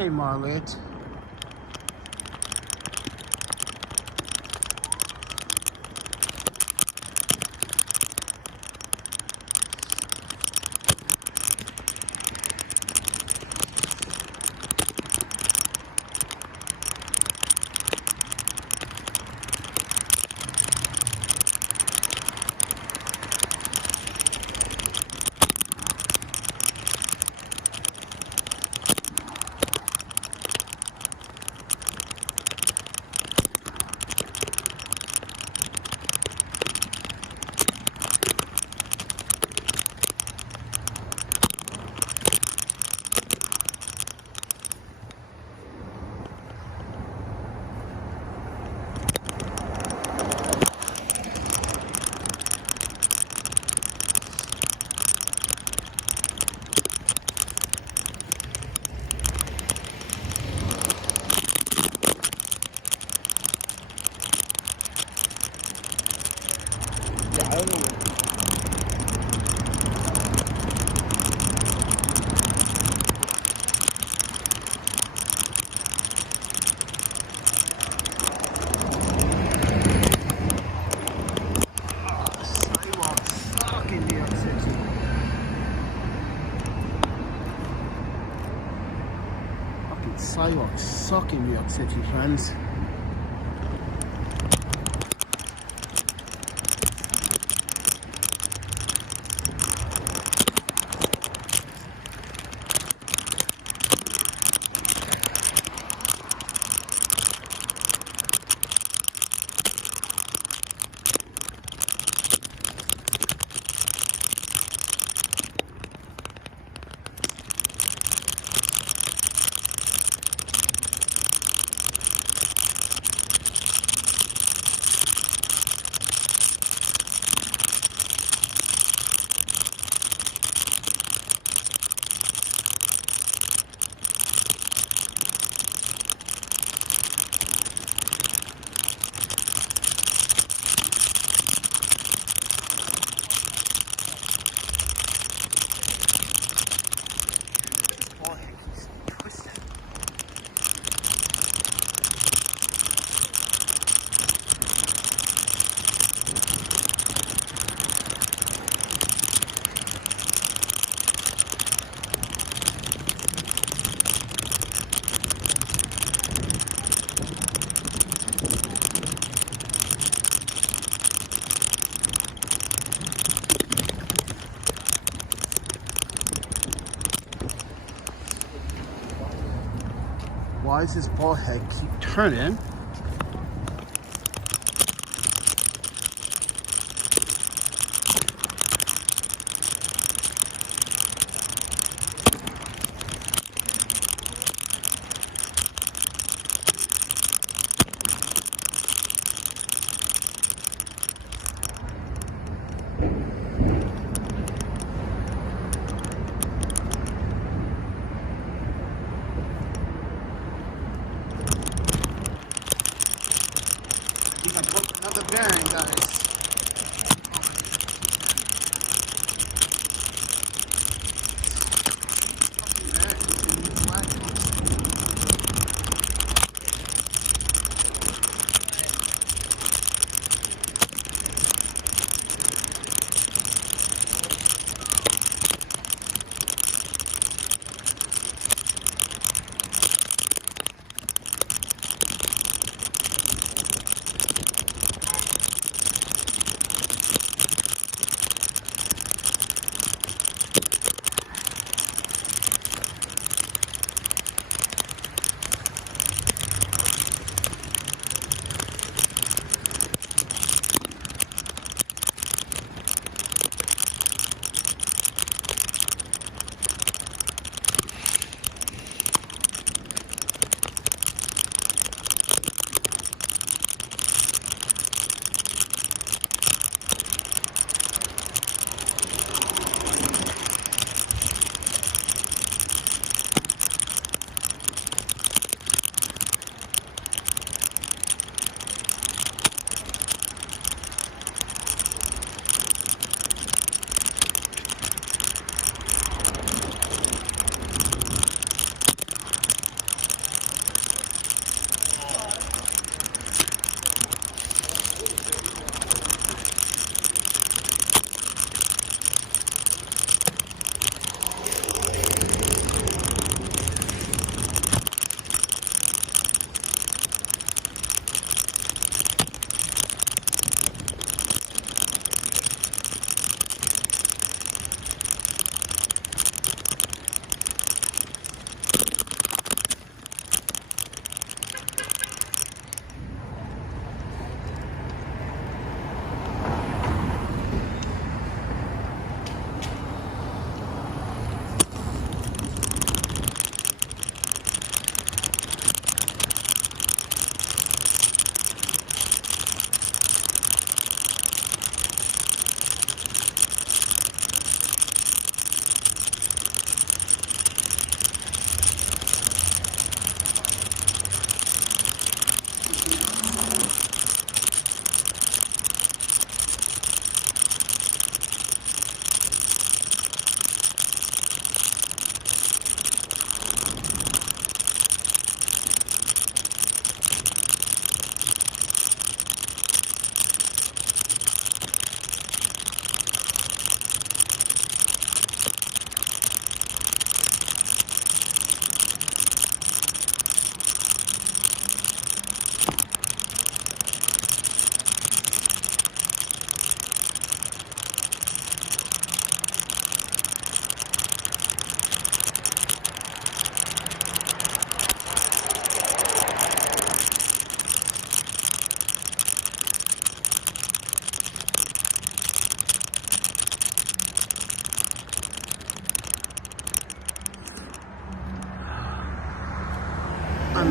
Hey Marlet. Sidewalks suck in New York City, friends. Why does this ball head keep turning? I broke another bearing, guys.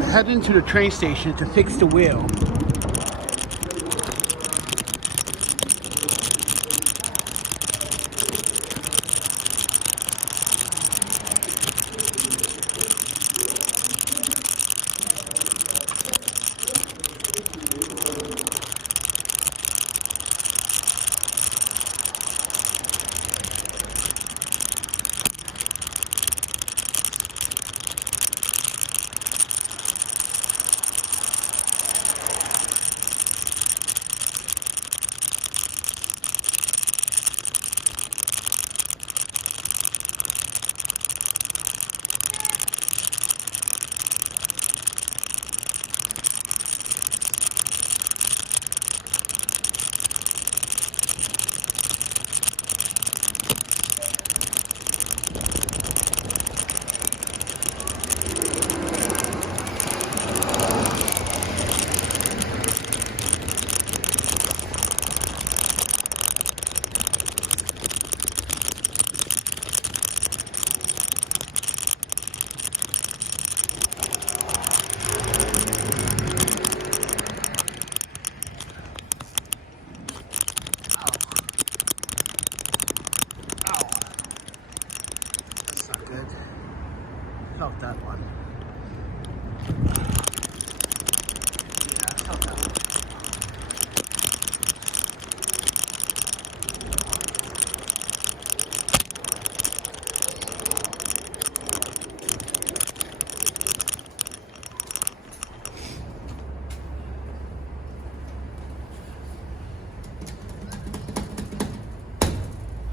heading to the train station to fix the wheel. Felt that one. Yeah, I felt that one.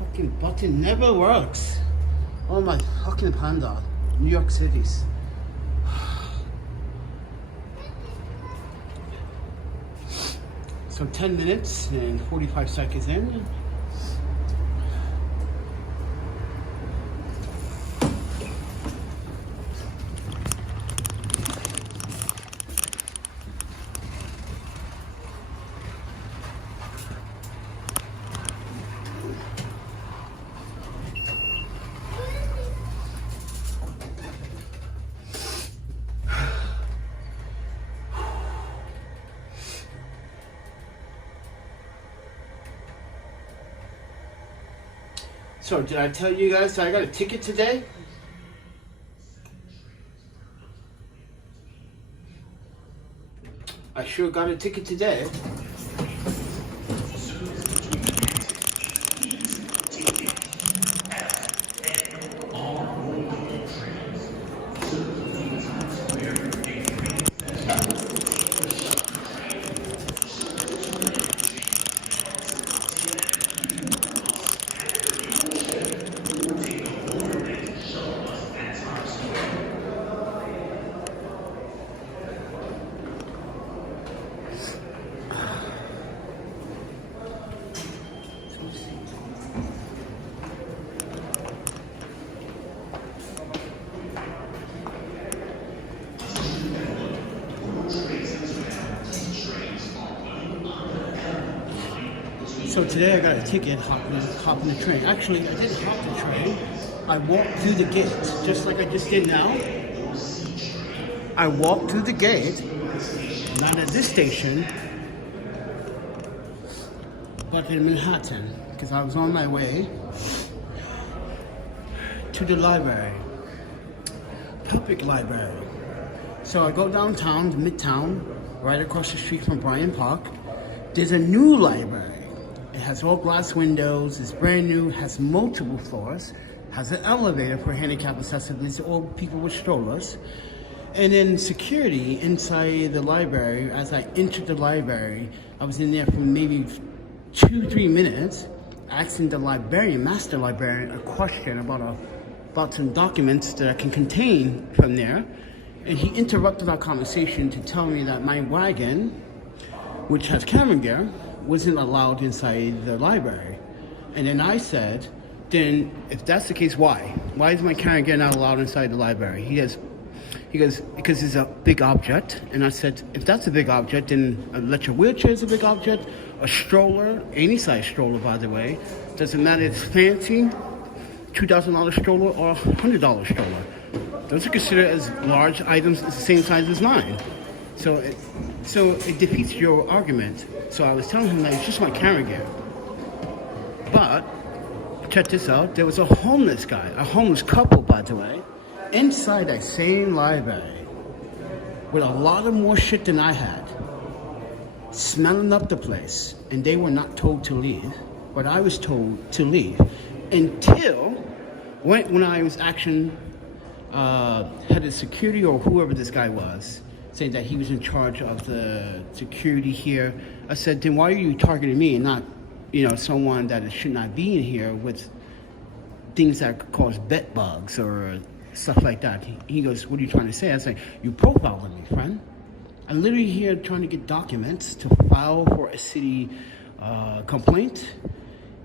Fucking button never works. Oh my fucking panda. New York City's. So 10 minutes and 45 seconds in. So did I tell you guys that I got a ticket today? I sure got a ticket today. So today I got a ticket hopping the train. Actually, I didn't hop the train. I walked through the gate, just like I just did now. I walked through the gate, not at this station, but in Manhattan, because I was on my way to the library, public library. So I go downtown, to Midtown, right across the street from Bryant Park. There's a new library. It has all glass windows, it's brand new, has multiple floors, has an elevator for handicap accessibility, or people with strollers. And then security inside the library, as I entered the library, I was in there for maybe 2-3 minutes, asking the librarian, master librarian, a question about some documents that I can contain from there. And he interrupted our conversation to tell me that my wagon, which has camera gear, wasn't allowed inside the library. And then I said, then if that's the case, why? Why is my camera gear not allowed inside the library? He goes, because it's a big object. And I said, if that's a big object, then let your wheelchair is a big object, a stroller, any size stroller, by the way. Doesn't matter if it's fancy, $2,000 stroller or $100 stroller. Those are considered as large items, the same size as mine. So it defeats your argument. So I was telling him that it's just my camera gear. But check this out. There was a homeless guy, a homeless couple, by the way, inside that same library with a lot of more shit than I had, smelling up the place, and they were not told to leave, but I was told to leave until when I was actually head of security or whoever this guy was, saying that he was in charge of the security here. I said, then why are you targeting me and not, someone that should not be in here with things that could cause bed bugs or stuff like that? He goes, what are you trying to say? I said, you profiling me, friend. I'm literally here trying to get documents to file for a city complaint,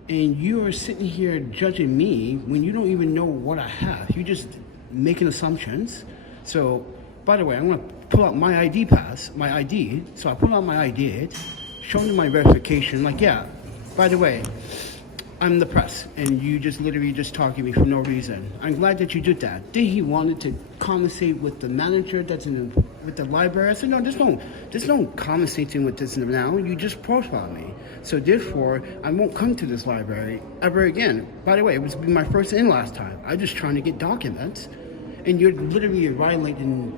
and you are sitting here judging me when you don't even know what I have. You're just making assumptions. So, by the way, I'm going to pull out my ID pass, my ID. So I pull out my ID, showing them my verification, like, yeah, by the way, I'm the press, and you just literally just talking to me for no reason. I'm glad that you did that. Then he wanted to conversate with the manager that's with the library. I said, no, there's no conversating with this now. You just profile me. So therefore, I won't come to this library ever again. By the way, it was my first and last time. I'm just trying to get documents, and you're literally violating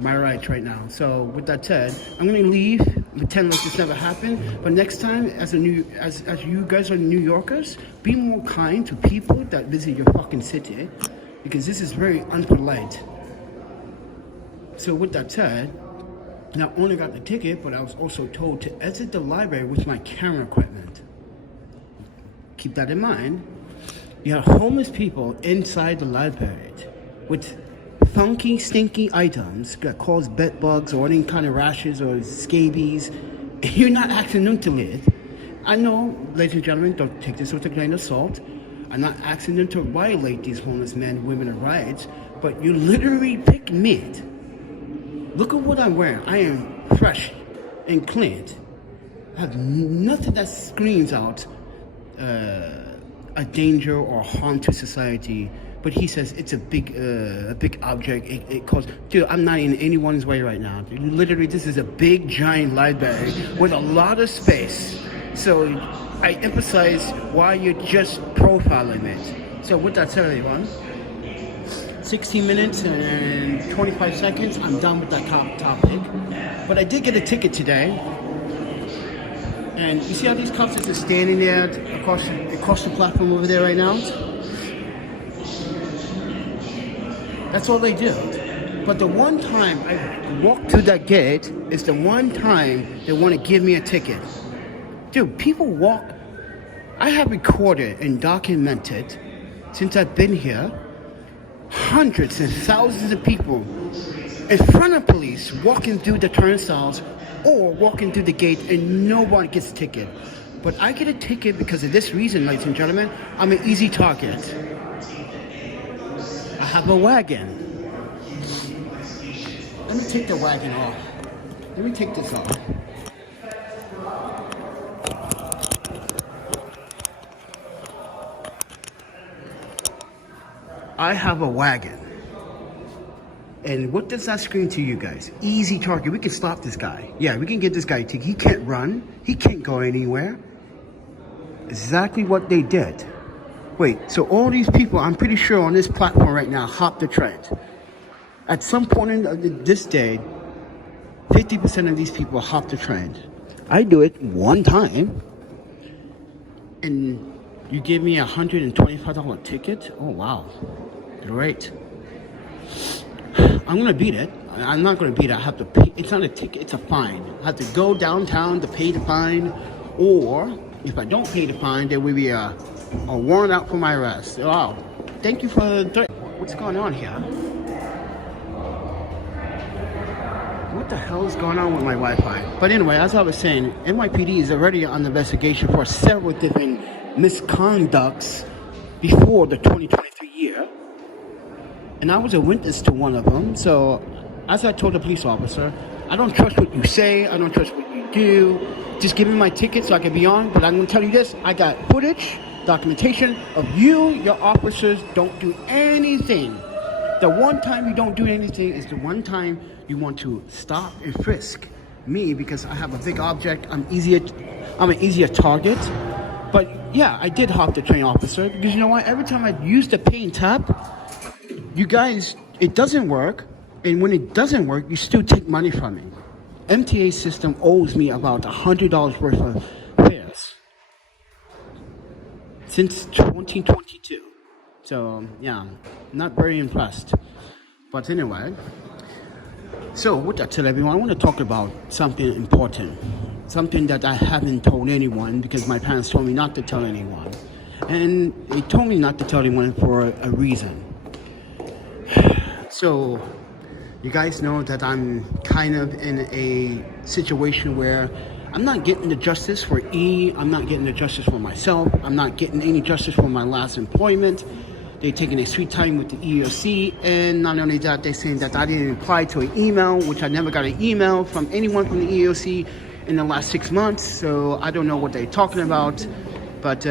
my rights right now. So with that said, I'm gonna leave, pretend like this never happened. But next time, as you guys are New Yorkers, be more kind to people that visit your fucking city, because this is very unpolite. So with that said, not only got the ticket, but I was also told to exit the library with my camera equipment. Keep that in mind. You have homeless people inside the library with funky, stinky items that cause bed bugs or any kind of rashes or scabies. You're not asking them to leave. I know, ladies and gentlemen, don't take this with a grain of salt. I'm not asking them to violate these homeless men, women, and rights, but you literally pick meat. Look at what I'm wearing. I am fresh and clean. I have nothing that screams out a danger or harm to society. But he says it's a big object. It causes. Dude, I'm not in anyone's way right now. Dude, literally, this is a big, giant library with a lot of space. So I emphasize why you're just profiling it. So with that said, everyone, 16 minutes and 25 seconds, I'm done with that topic. But I did get a ticket today. And you see how these cops are just standing there across the platform over there right now? That's all they do. But the one time I walk through that gate is the one time they want to give me a ticket. Dude, people walk. I have recorded and documented, since I've been here, hundreds and thousands of people in front of police walking through the turnstiles or walking through the gate, and no one gets a ticket. But I get a ticket because of this reason, ladies and gentlemen. I'm an easy target. I have a wagon. Let me take the wagon off. Let me take this off. I have a wagon. And what does that scream to you guys? Easy target. We can stop this guy. Yeah, we can get this guy a ticket. He can't run. He can't go anywhere. Exactly what they did. Wait, so all these people, I'm pretty sure on this platform right now, hop the train. At some point in this day, 50% of these people hop the train. I do it one time, and you give me a $125 ticket? Oh, wow. Great. I'm going to beat it. I'm not going to beat it. I have to pay. It's not a ticket, it's a fine. I have to go downtown to pay the fine, or if I don't pay the fine, there will be a warrant out for my arrest. Wow. Thank you for the... What's going on here? What the hell is going on with my Wi-Fi? But anyway, as I was saying, NYPD is already on investigation for several different misconducts before the 2023 year. And I was a witness to one of them. So, as I told the police officer, I don't trust what you say. I don't trust what you do. Just give me my ticket so I can be on. But I'm going to tell you this. I got footage, documentation of you, your officers, don't do anything The one time you don't do anything is the one time you want to stop and frisk me, because I have a big object. I'm an easier target. But yeah, I did hop the train officer, because you know what? Every time I use the pay and tap, you guys, it doesn't work. And when it doesn't work, you still take money from me. MTA system owes me about $100 worth of fares since 2022. So yeah, not very impressed. But anyway, so what I tell everyone, I want to talk about something important, something that I haven't told anyone because my parents told me not to tell anyone, and they told me not to tell anyone for a reason. So you guys know that I'm kind of in a situation where I'm not getting the justice for E. I'm not getting the justice for myself. I'm not getting any justice for my last employment. They're taking a sweet time with the EEOC, and not only that, they're saying that I didn't reply to an email, which I never got an email from anyone from the EEOC in the last 6 months. So I don't know what they're talking about. But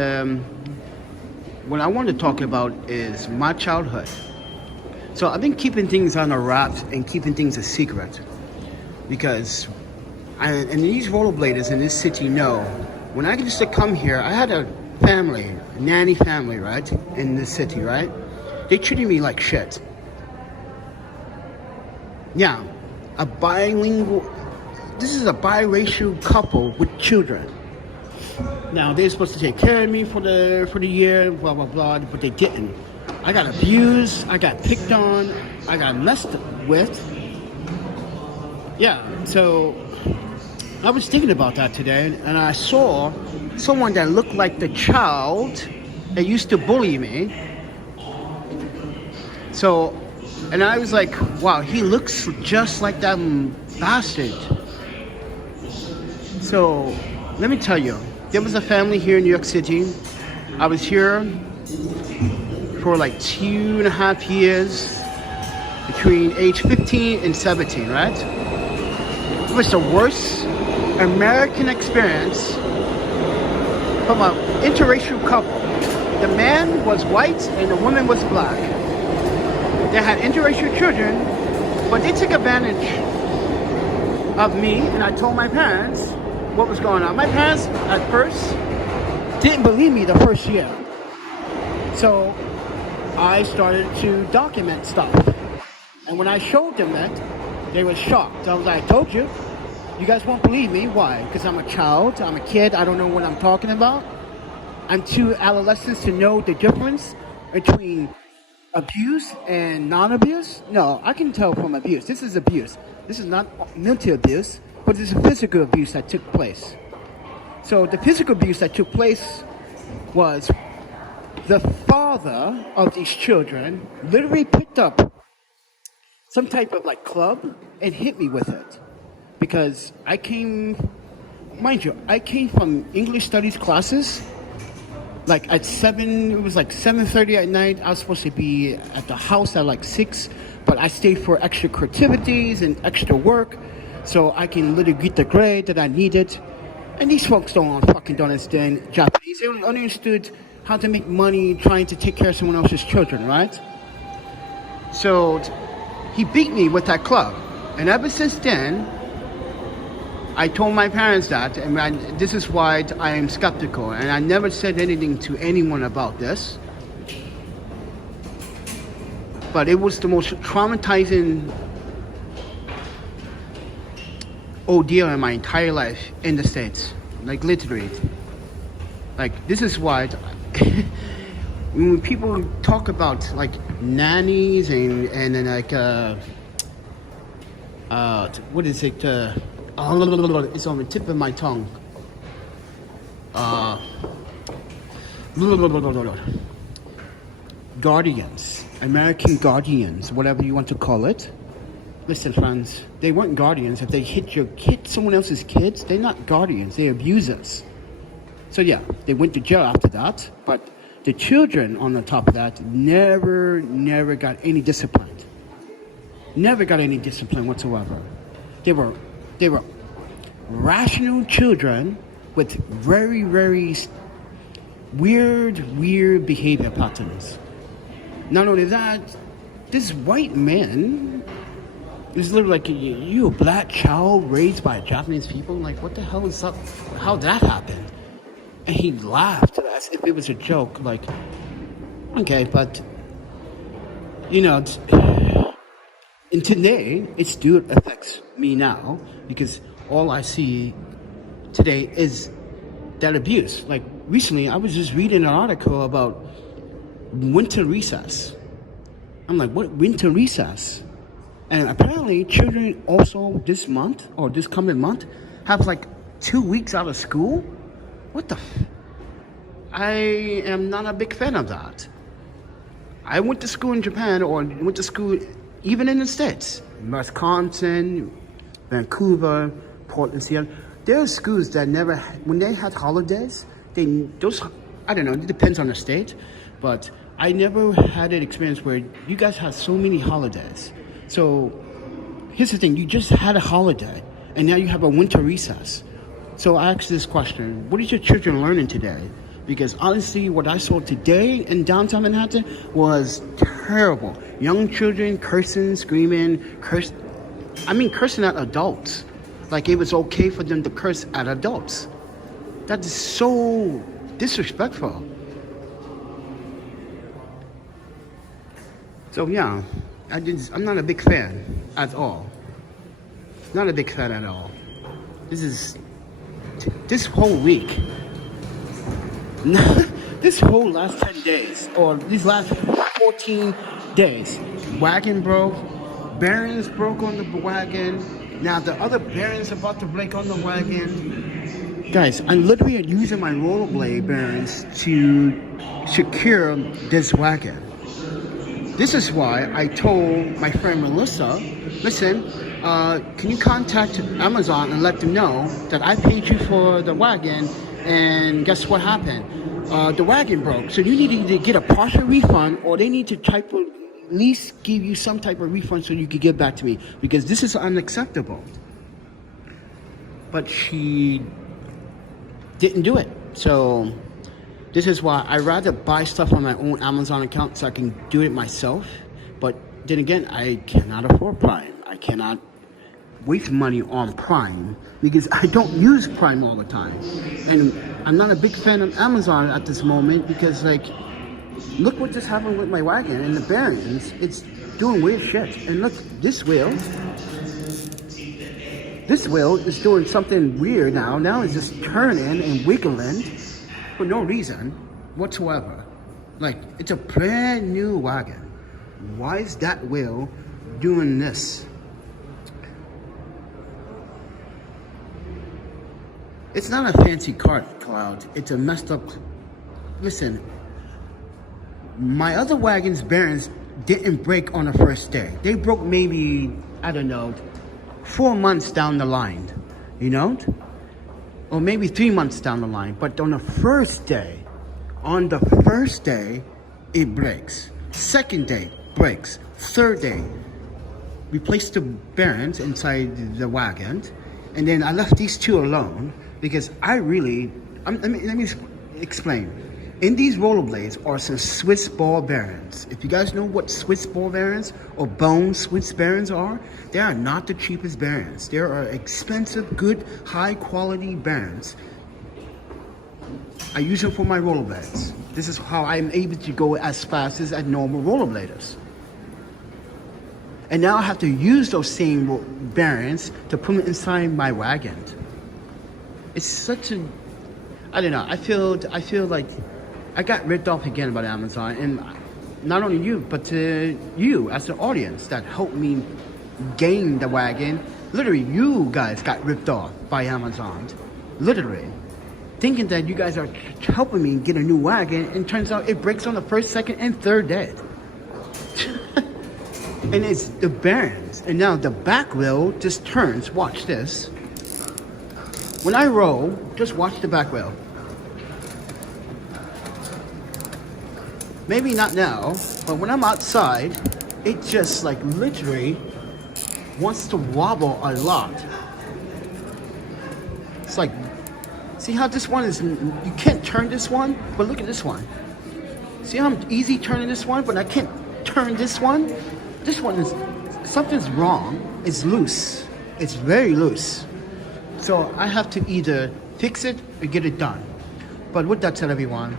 what I want to talk about is my childhood. So I've been keeping things under wraps and keeping things a secret, because and these rollerbladers in this city know, when I used to come here, I had a family, a nanny family, right, in this city, right? They treated me like shit. Yeah, this is a biracial couple with children. Now, they're supposed to take care of me for the year, blah, blah, blah, but they didn't. I got abused, I got picked on, I got messed with. Yeah, so I was thinking about that today, and I saw someone that looked like the child that used to bully me. So, and I was like, wow, he looks just like that bastard. So, let me tell you, there was a family here in New York City. I was here for like 2.5 years, between age 15 and 17, right? It was the worst American experience from an interracial couple. The man was white and the woman was black. They had interracial children, but they took advantage of me, and I told my parents what was going on. My parents at first didn't believe me the first year. So I started to document stuff. And when I showed them that, they were shocked. I was like, I told you. You guys won't believe me. Why? Because I'm a child. I'm a kid. I don't know what I'm talking about. I'm too adolescent to know the difference between abuse and non-abuse. No, I can tell from abuse. This is abuse. This is not mental abuse, but it's a physical abuse that took place. So the physical abuse that took place was the father of these children literally picked up some type of like club and hit me with it. Because I came from English studies classes, like at 7:30 at night. I was supposed to be at the house at like 6, but I stayed for extra activities and extra work, so I can literally get the grade that I needed. And these folks don't understand Japanese. They only understood how to make money trying to take care of someone else's children, right? So he beat me with that club, and ever since then, I told my parents that, and this is why I am skeptical, and I never said anything to anyone about this. But it was the most traumatizing ordeal in my entire life in the States. Like literally. Like this is why when people talk about like nannies and then like what is it? It's on the tip of my tongue. Guardians, American guardians, whatever you want to call it. Listen, friends, they weren't guardians. If they hit someone else's kids, they're not guardians. They're abusers. So yeah, they went to jail after that. But the children, on the top of that, never got any discipline. Never got any discipline whatsoever. They were rational children with very weird behavior patterns. Not only that, this white man is literally like, you a black child raised by Japanese people? Like, what the hell is up? How that happened? And he laughed as if it was a joke. Like, okay, but, you know, and today, it still affects me now because all I see today is that abuse. Like, recently, I was just reading an article about winter recess. I'm like, what, winter recess? And apparently, children also this month, or this coming month, have like 2 weeks out of school? What the I am not a big fan of that. I went to school in Japan, or went to school even in the States, Wisconsin, Vancouver, Portland, Seattle. There are schools that never, when they had holidays, I don't know, it depends on the state, but I never had an experience where you guys had so many holidays. So here's the thing, you just had a holiday, and now you have a winter recess. So I asked this question, what is your children learning today? Because honestly, what I saw today in downtown Manhattan was terrible. Young children cursing, screaming, cursing at adults. Like it was okay for them to curse at adults. That is so disrespectful. So yeah, I'm not a big fan at all. Not a big fan at all. This whole week, this whole last 10 days, or these last 14 days, wagon broke, bearings broke on the wagon, now the other bearings about to break on the wagon. Guys, I'm literally using my rollerblade bearings to secure this wagon. This is why I told my friend Melissa, listen, can you contact Amazon and let them know that I paid you for the wagon, and guess what happened? The wagon broke, so you need to either get a partial refund, or they need to at least give you some type of refund so you can get back to me, because this is unacceptable. But she didn't do it. So this is why I rather buy stuff on my own Amazon account so I can do it myself. But then again, I cannot afford Prime. I cannot waste money on Prime because I don't use Prime all the time. And I'm not a big fan of Amazon at this moment because, like, look what just happened with my wagon and the bearings. It's doing weird shit. And look, this wheel is doing something weird now. Now it's just turning and wiggling for no reason whatsoever. Like, it's a brand new wagon. Why is that wheel doing this? It's not a fancy cart, Cloud. It's a messed up. Listen, my other wagon's bearings didn't break on the first day. They broke maybe, I don't know, 4 months down the line, you know? Or maybe 3 months down the line. But on the first day, it breaks. Second day, breaks. Third day, replace the bearings inside the wagon. And then I left these two alone because let me explain. In these rollerblades are some Swiss ball bearings. If you guys know what Swiss ball bearings or bone Swiss bearings are, they are not the cheapest bearings. They are expensive, good, high quality bearings. I use them for my rollerblades. This is how I'm able to go as fast as a normal rollerbladers. And now I have to use those same bearings to put them inside my wagon. It's such a, I don't know, I feel like I got ripped off again about Amazon, and not only you, but you as the audience that helped me gain the wagon. Literally, you guys got ripped off by Amazon. Literally. Thinking that you guys are helping me get a new wagon, and turns out it breaks on the first, second, and third day. And it's the bearings. And now the back wheel just turns. Watch this. When I roll, just watch the back wheel. Maybe not now, but when I'm outside, it just like literally wants to wobble a lot. It's like, see how this one is, you can't turn this one, but look at this one. See how I'm easy turning this one, but I can't turn this one? this one is, something's wrong. It's loose. It's very loose. So I have to either fix it or get it done. But with that said, everyone,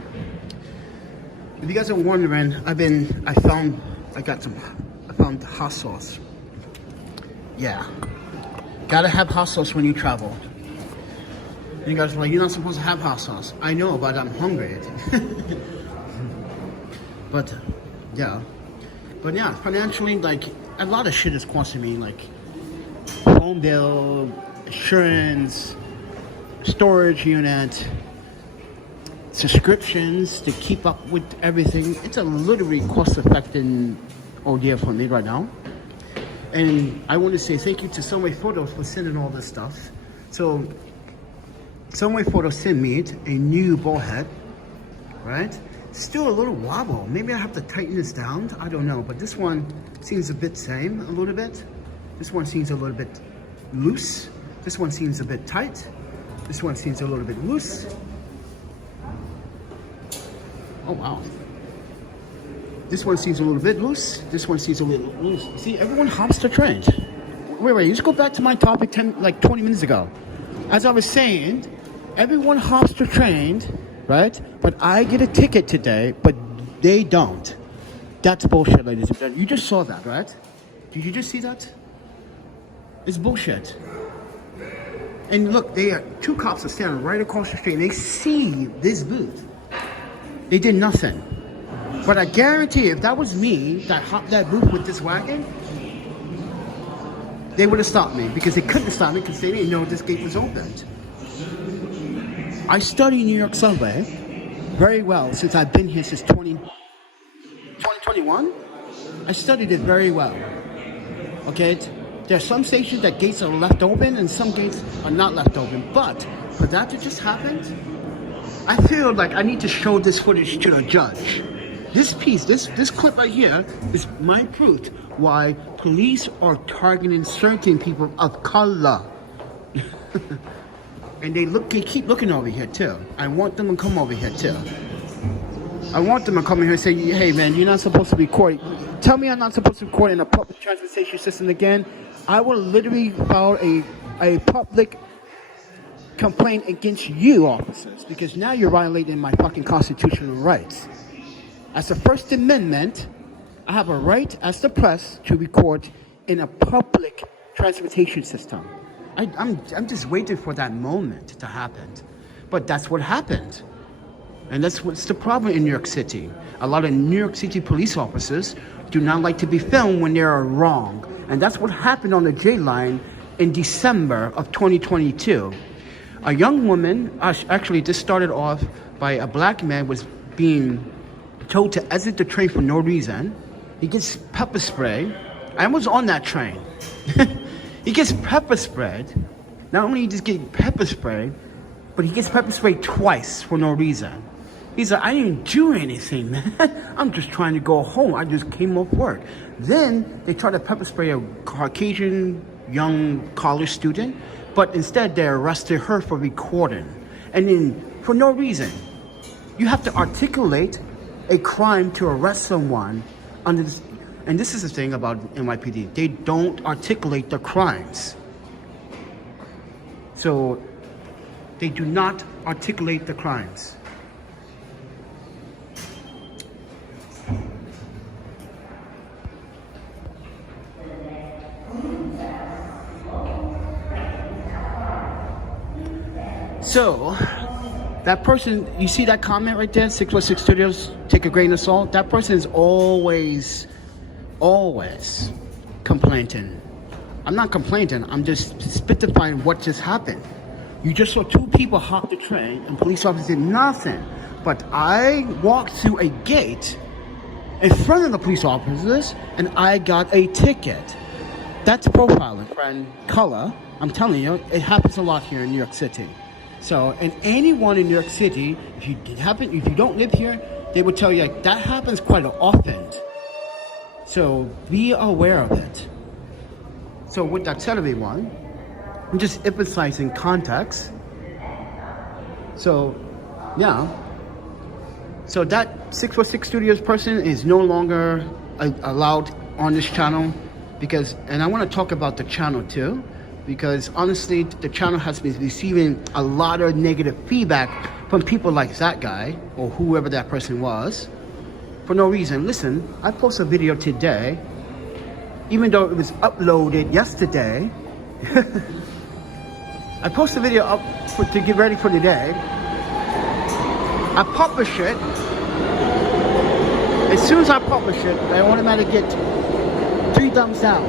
if you guys are wondering, I found hot sauce. Yeah. Gotta have hot sauce when you travel. And you guys are like, you're not supposed to have hot sauce. I know, but I'm hungry. But yeah, financially, like, a lot of shit is costing me, like phone bill, insurance, storage unit, subscriptions to keep up with everything. It's a literally cost-effective ordeal for me right now. And I want to say thank you to Someway Photos for sending all this stuff. So Someway Photos sent me a new ball head, right? Still a little wobble. Maybe I have to tighten this down. I don't know, but this one seems a bit same, a little bit. This one seems a little bit loose. This one seems a bit tight. This one seems a little bit loose. Oh wow. This one seems a little bit loose. This one seems a little loose. See, everyone hops the trend. Wait, let's go back to my topic 20 minutes ago. As I was saying, everyone hops the trend, right? But I get a ticket today, but they don't. That's bullshit, ladies and gentlemen. You just saw that, right? Did you just see that? It's bullshit. And look, two cops are standing right across the street and they see this booth. They did nothing. But I guarantee if that was me that hopped that booth with this wagon, they would have stopped me, because they couldn't stop me because they didn't know this gate was opened. I study New York subway very well since I've been here since 2021. I studied it very well. Okay, there are some stations that gates are left open and some gates are not left open. But for that to just happen, I feel like I need to show this footage to the judge. This piece, this clip right here is my proof why police are targeting certain people of color. And they keep looking over here too. I want them to come over here too. I want them to come in here and say, hey man, you're not supposed to record. Tell me I'm not supposed to record in a public transportation system again. I will literally file a public complaint against you officers, because now you're violating my fucking constitutional rights. As the First Amendment, I have a right as the press to record in a public transportation system. I'm just waiting for that moment to happen. But that's what happened. And that's what's the problem in New York City. A lot of New York City police officers do not like to be filmed when they are wrong. And that's what happened on the J line in December of 2022. A young woman, actually this started off by a black man was being told to exit the train for no reason. He gets pepper spray. I was on that train. He gets pepper sprayed. Not only does he get pepper spray, but he gets pepper sprayed twice for no reason. He's like, I didn't do anything, man. I'm just trying to go home. I just came off work. Then they try to pepper spray a Caucasian young college student, but instead they arrested her for recording. And then for no reason. You have to articulate a crime to arrest someone under this. And this is the thing about NYPD. They don't articulate the crimes. So they do not articulate the crimes. So that person, you see that comment right there, 616 Studios, take a grain of salt. That person is always complaining. I'm not complaining, I'm just spittifying what just happened. You just saw two people hop the train and police officers did nothing. But I walked through a gate in front of the police officers and I got a ticket. That's profiling, friend. Color, I'm telling you, it happens a lot here in New York City. So, and anyone in New York City, if you don't live here, they would tell you like, that happens quite often. So be aware of it. So with that said, everyone, I'm just emphasizing context. So, yeah. So that 616 Studios person is no longer allowed on this channel because, and I want to talk about the channel too, because honestly, the channel has been receiving a lot of negative feedback from people like that guy or whoever that person was for no reason. Listen, I posted a video today, even though it was uploaded yesterday. I posted a video up to get ready for today. I publish it. As soon as I publish it, I automatically get 3 thumbs down.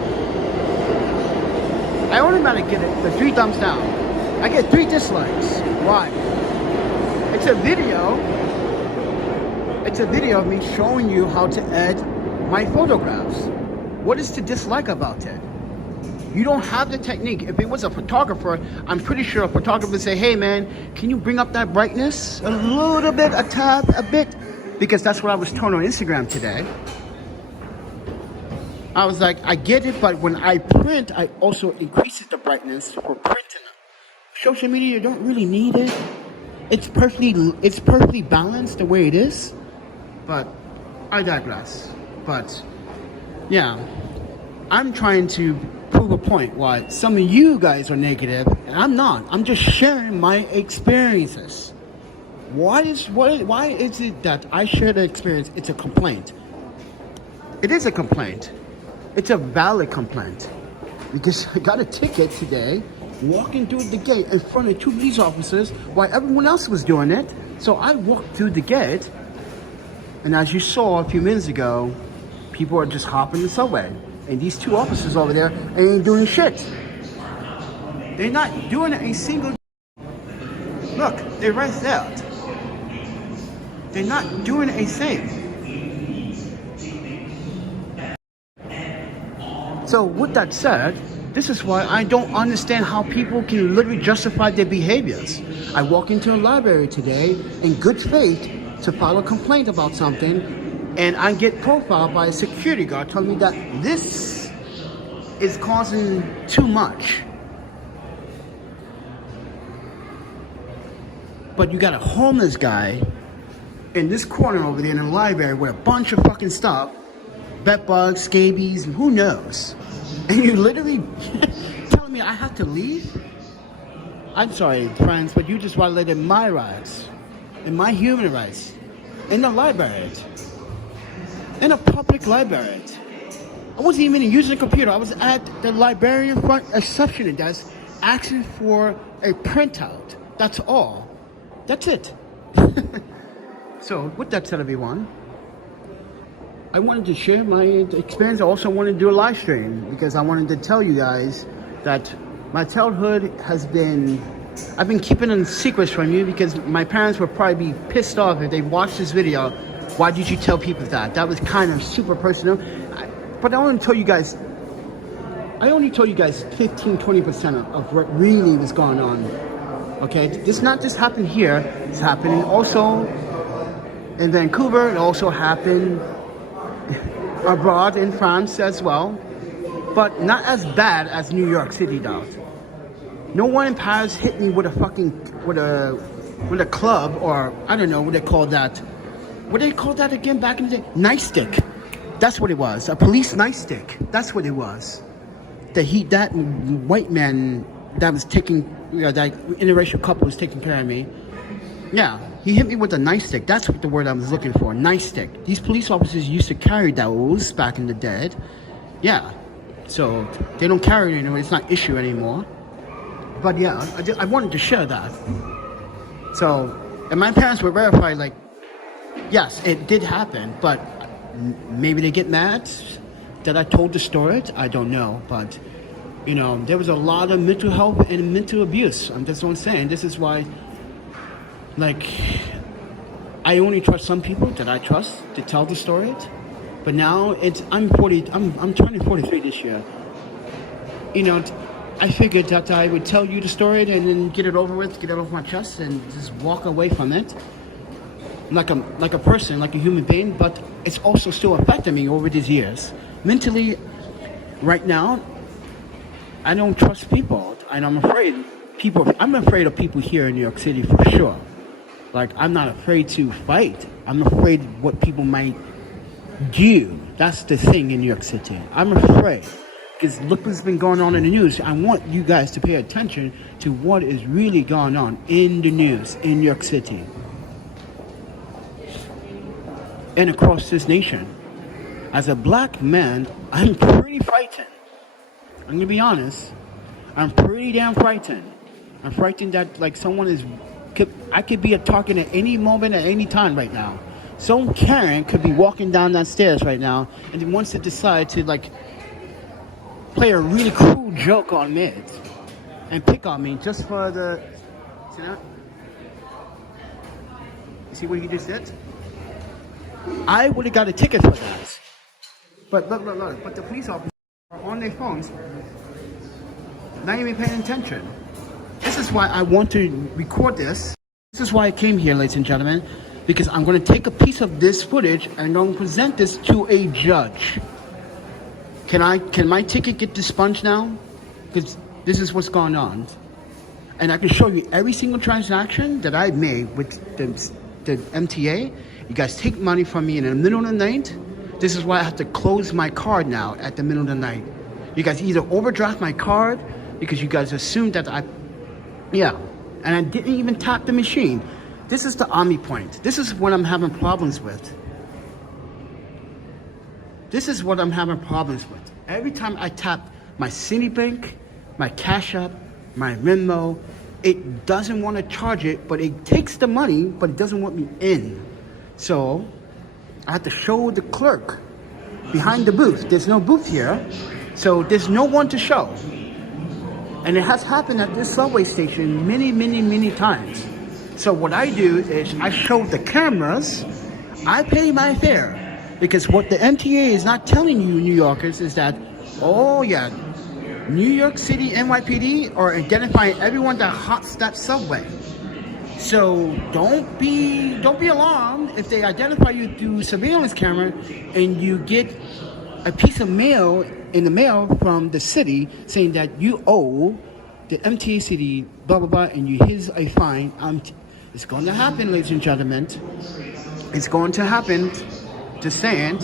I automatically get it, the 3 thumbs down. I get 3 dislikes. Why? It's a video. It's a video of me showing you how to edit my photographs. What is to dislike about it? You don't have the technique. If it was a photographer, I'm pretty sure a photographer would say, hey man, can you bring up that brightness a little bit, a tad, a bit? Because that's what I was told on Instagram today. I was like, I get it, but when I print, I also increase the brightness for printing. Social media, you don't really need it. It's perfectly balanced the way it is. But I digress. But yeah, I'm trying to prove a point why some of you guys are negative, and I'm not. I'm just sharing my experiences. Why is it that I share the experience? It's a complaint. It is a complaint. It's a valid complaint. Because I got a ticket today, walking through the gate in front of 2 police officers while everyone else was doing it. So I walked through the gate, and as you saw a few minutes ago, people are just hopping the subway. And these 2 officers over there ain't doing shit. They're not doing a single... Look, they're right there. They're not doing a thing. So with that said, this is why I don't understand how people can literally justify their behaviors. I walk into a library today in good faith to file a complaint about something, and I get profiled by a security guard telling me that this is causing too much. But you got a homeless guy in this corner over there in the library with a bunch of fucking stuff, bed bugs, scabies, and who knows. And you literally telling me I have to leave? I'm sorry, friends, but you just violated my rights and my human rights in the library. In a public library. I wasn't even using a computer. I was at the librarian front reception desk asking for a printout. That's all. That's it. So with that said, everyone, I wanted to share my experience. I also wanted to do a live stream because I wanted to tell you guys that my childhood has been... I've been keeping it secrets from you because my parents would probably be pissed off if they watched this video. Why did you tell people that? That was kind of super personal. But I only told you guys 15-20% of what really was going on. Okay, this not just happened here, it's happening also in Vancouver. It also happened abroad in France as well, but not as bad as New York City does. No one in Paris hit me with a fucking with a club, or I don't know what they call that. What do they call that again back in the day? Nightstick. That's what it was. A police nightstick. That's what it was. That white man that was taking, that interracial couple was taking care of me. Yeah, he hit me with a nightstick. That's what the word I was looking for. Nightstick. These police officers used to carry those back in the day. Yeah. So they don't carry it anymore. It's not issue anymore. But yeah, I wanted to share that. So, and my parents were verified, like, yes, it did happen, but maybe they get mad that I told the story. I don't know, but you know, there was a lot of mental health and mental abuse. I'm just not saying. This is why, like, I only trust some people that I trust to tell the story. But now I'm turning 43 this year. You know, I figured that I would tell you the story and then get it over with, get it off my chest, and just walk away from it. Like a person, like a human being, but it's also still affecting me over these years. Mentally, right now, I don't trust people, and I'm afraid of people here in New York City for sure. Like, I'm not afraid to fight. I'm afraid what people might due. That's the thing in New York City. I'm afraid. Because look what's been going on in the news. I want you guys to pay attention to what is really going on in the news in New York City. And across this nation. As a black man, I'm pretty frightened. I'm going to be honest. I'm pretty damn frightened. I'm frightened that like someone is... I could be a target at any moment, at any time right now. Some Karen could be walking down that stairs right now and then wants to decide to like play a really cruel joke on me and pick on me just for the... See that? You see what he just did? I would have got a ticket for that. But look. But the police officers are on their phones, not even paying attention. This is why I want to record this. This is why I came here, ladies and gentlemen, because I'm going to take a piece of this footage and I'm going to present this to a judge. Can my ticket get expunged now? Because this is what's going on. And I can show you every single transaction that I've made with the MTA. You guys take money from me in the middle of the night. This is why I have to close my card now at the middle of the night. You guys either overdraft my card because you guys assumed that and I didn't even tap the machine. This is the Army point. This is what I'm having problems with. This is what I'm having problems with. Every time I tap my Citibank, my Cash App, my Venmo, it doesn't want to charge it, but it takes the money, but it doesn't want me in. So I have to show the clerk behind the booth. There's no booth here, so there's no one to show. And it has happened at this subway station many times. So what I do is I show the cameras, I pay my fare. Because what the MTA is not telling you, New Yorkers, is that, oh yeah, New York City NYPD are identifying everyone that hops that subway. So don't be alarmed if they identify you through surveillance camera and you get a piece of mail in the mail from the city saying that you owe the MTA city blah blah blah and here's a fine. It's going to happen, ladies and gentlemen. It's going to happen. Just saying.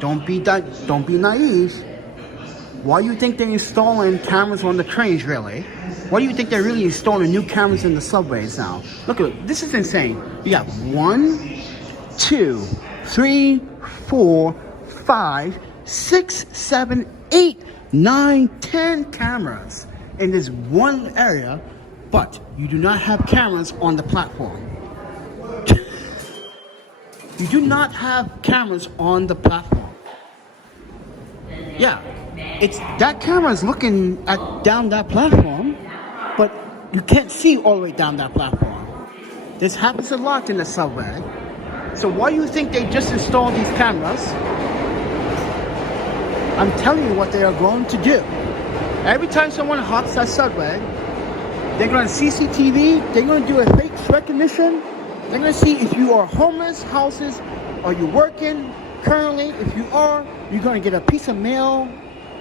Don't be naive. Why do you think they're installing cameras on the trains, really? Why do you think they're really installing new cameras in the subways now? Look at it. This is insane. You got 1, 2, 3, 4, 5, 6, 7, 8, 9, 10 cameras in this one area, but you do not have cameras on the platform. You do not have cameras on the platform. Yeah, that camera is looking down that platform, but you can't see all the way down that platform. This happens a lot in the subway. So why do you think they just installed these cameras? I'm telling you what they are going to do. Every time someone hops that subway, they're going to CCTV, they're going to do a face recognition. They're going to see if you are homeless, houses, are you working currently? If you are, you're going to get a piece of mail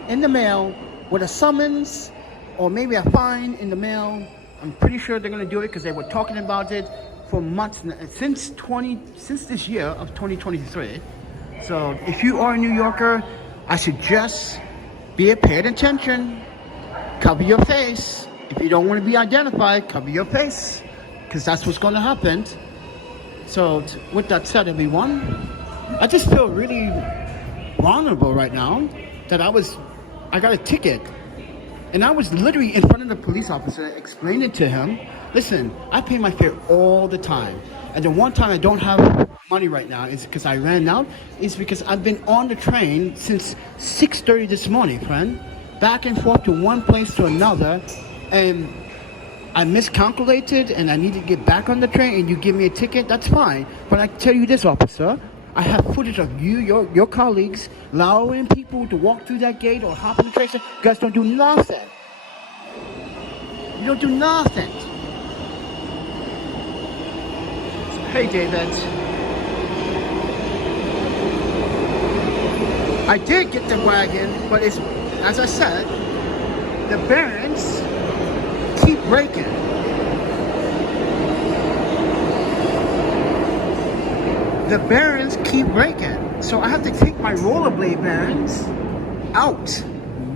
in the mail with a summons or maybe a fine in the mail. I'm pretty sure they're going to do it because they were talking about it for months since this year of 2023. So if you are a New Yorker, I suggest be paying attention. Cover your face. If you don't want to be identified, cover your face because that's what's going to happen. So with that said, everyone, I just feel really vulnerable right now that I got a ticket and I was literally in front of the police officer explaining to him, listen, I pay my fare all the time. And the one time I don't have money right now is because I ran out, is because I've been on the train since 6:30 this morning, friend. Back and forth to one place to another. And I miscalculated and I need to get back on the train and you give me a ticket, that's fine. But I tell you this, officer, I have footage of you, your colleagues, allowing people to walk through that gate or hop on the train. You guys don't do nothing. You don't do nothing. So, hey, David. I did get the wagon, but it's, as I said, the bearings keep breaking. The bearings keep breaking. So I have to take my rollerblade bearings out,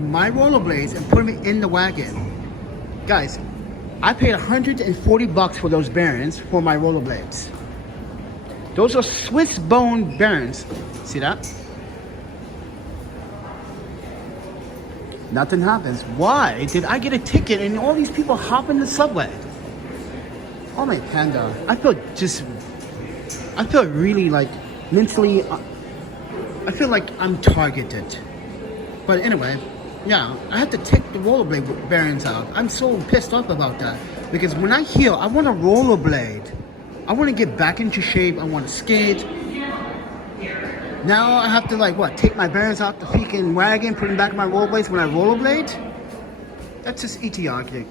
my rollerblades, and put them in the wagon. Guys, I paid $140 for those bearings for my rollerblades. Those are Swiss bone bearings. See that? Nothing happens. Why did I get a ticket and all these people hop in the subway? Oh my Panda, I feel really like mentally, I feel like I'm targeted. But anyway, yeah, I had to take the rollerblade bearings out. I'm so pissed off about that. Because when I heal, I want to rollerblade. I want to get back into shape. I want to skate. Now I have to like what? Take my bearings out the freaking wagon, put them back in my rollerblades when I rollerblade? That's just idiotic.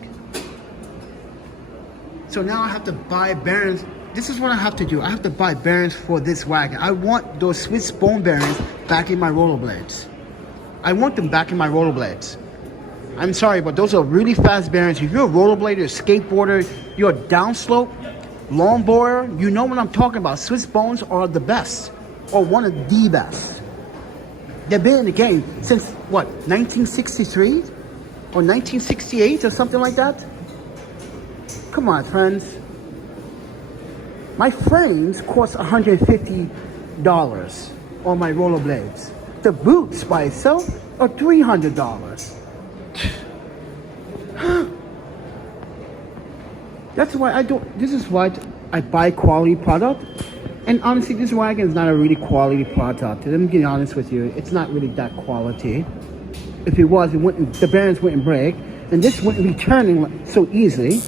So now I have to buy bearings. This is what I have to do. I have to buy bearings for this wagon. I want those Swiss bone bearings back in my rollerblades. I want them back in my rollerblades. I'm sorry, but those are really fast bearings. If you're a rollerblader, a skateboarder, you're a downslope, longboarder, you know what I'm talking about. Swiss bones are the best, or one of the best. They've been in the game since, what, 1963? Or 1968 or something like that? Come on, friends. My frames cost $150 on my rollerblades. The boots by itself are $300. That's why I don't, this is why I buy quality product. And honestly, this wagon is not a really quality product. Let me be honest with you. It's not really that quality. If it was, the bearings wouldn't break. And this wouldn't be turning so easily.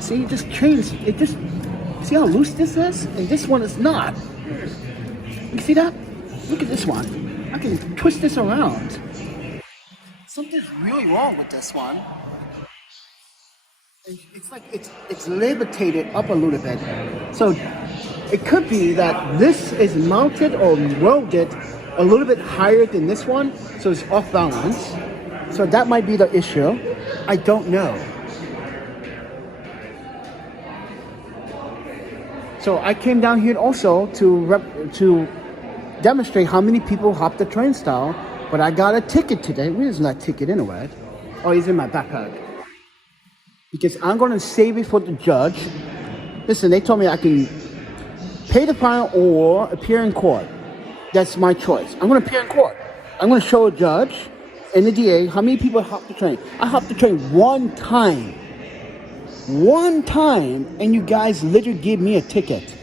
See, it just changed. See how loose this is? And this one is not. You see that? Look at this one. I can twist this around. Something's really wrong with this one. It's like it's levitated up a little bit. So it could be that this is mounted or welded a little bit higher than this one, so it's off balance. So that might be the issue. I don't know. So I came down here also to demonstrate how many people hop the train style, but I got a ticket today. Where's that ticket anyway? Oh, it's in my backpack. Because I'm going to save it for the judge. Listen, they told me I can pay the fine or appear in court. That's my choice. I'm going to appear in court. I'm going to show a judge and the DA how many people hopped the train. I hopped the train one time. One time, and you guys literally gave me a ticket.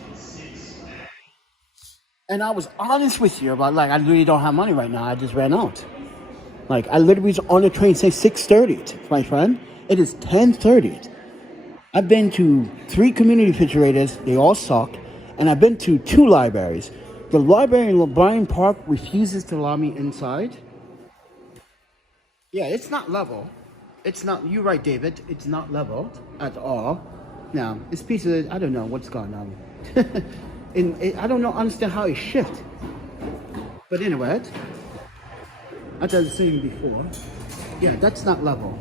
And I was honest with you about, like, I really don't have money right now. I just ran out. Like, I literally was on the train saying 6:30, my friend. It is 10:30. I've been to 3 community refrigerators. They all suck. And I've been to 2 libraries. The library in Bryant Park refuses to allow me inside. Yeah, it's not level. It's not, you're right, David. It's not leveled at all. Now, this piece of, I don't know what's going on. I don't know, understand how it shifts. But anyway, as I was saying before, yeah, that's not level.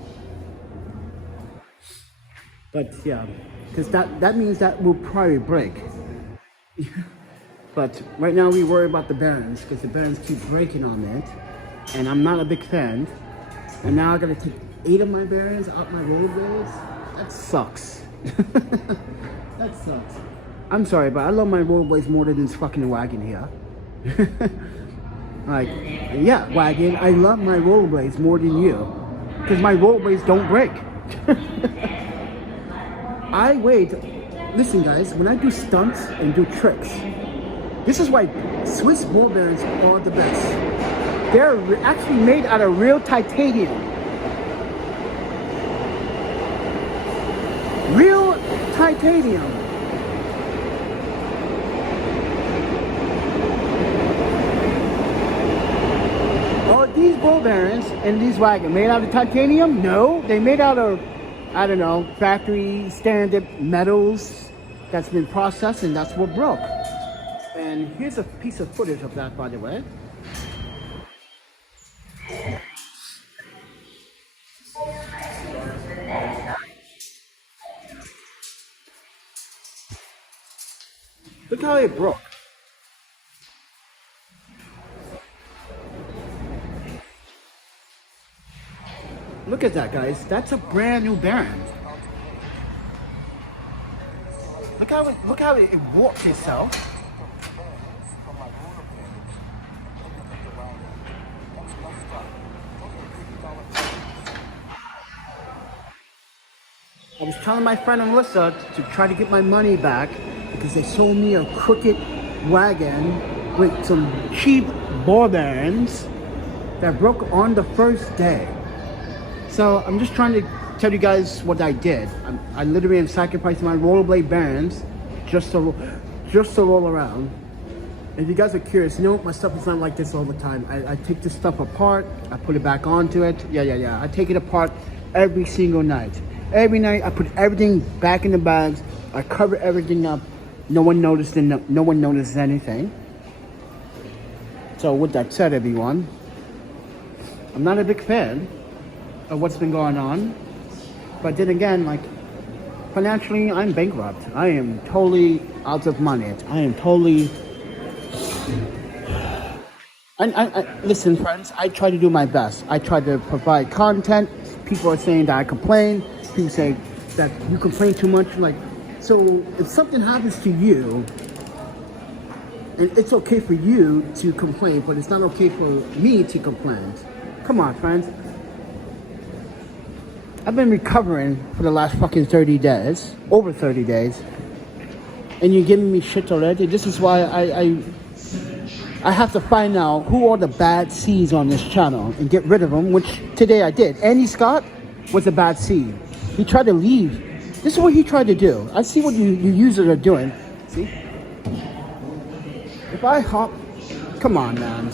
But yeah, because that means that will probably break. But right now we worry about the bearings because the bearings keep breaking on it. And I'm not a big fan. And now I gotta take 8 of my bearings out my rollerblades. That sucks. That sucks. I'm sorry, but I love my rollerblades more than this fucking wagon here. Like, yeah, wagon, I love my rollerblades more than you. Because my rollerblades don't break. I wait. Listen, guys, when I do stunts and do tricks, this is why Swiss ball bearings are the best. They're actually made out of real titanium. Real titanium. Are these ball bearings and these wagons made out of titanium? No, they made out of, I don't know, factory standard metals that's been processed, and that's what broke. And here's a piece of footage of that, by the way. Look how it broke. Look at that, guys. That's a brand new bearing. Look how it warped itself. I was telling my friend Melissa to try to get my money back because they sold me a crooked wagon with some cheap ball bearings that broke on the first day. So I'm just trying to tell you guys what I did. I literally am sacrificing my rollerblade bearings just to roll around. If you guys are curious, you know my stuff is not like this all the time. I take this stuff apart, I put it back onto it. Yeah. I take it apart every single night. Every night I put everything back in the bags. I cover everything up. No one noticed no one notices anything. So with that said, everyone, I'm not a big fan of what's been going on. But then again, like, financially, I'm bankrupt. I am totally out of money. I am totally... listen, friends, I try to do my best. I try to provide content. People are saying that I complain. People say that you complain too much. Like, so if something happens to you, and it's okay for you to complain, but it's not okay for me to complain. Come on, friends. I've been recovering for the last fucking 30 days, over 30 days, and you're giving me shit already. This is why I have to find out who are the bad seeds on this channel and get rid of them, which today I did. Andy Scott was a bad seed. He tried to leave. This is what he tried to do. I see what you users are doing. See? If I hop, come on, man.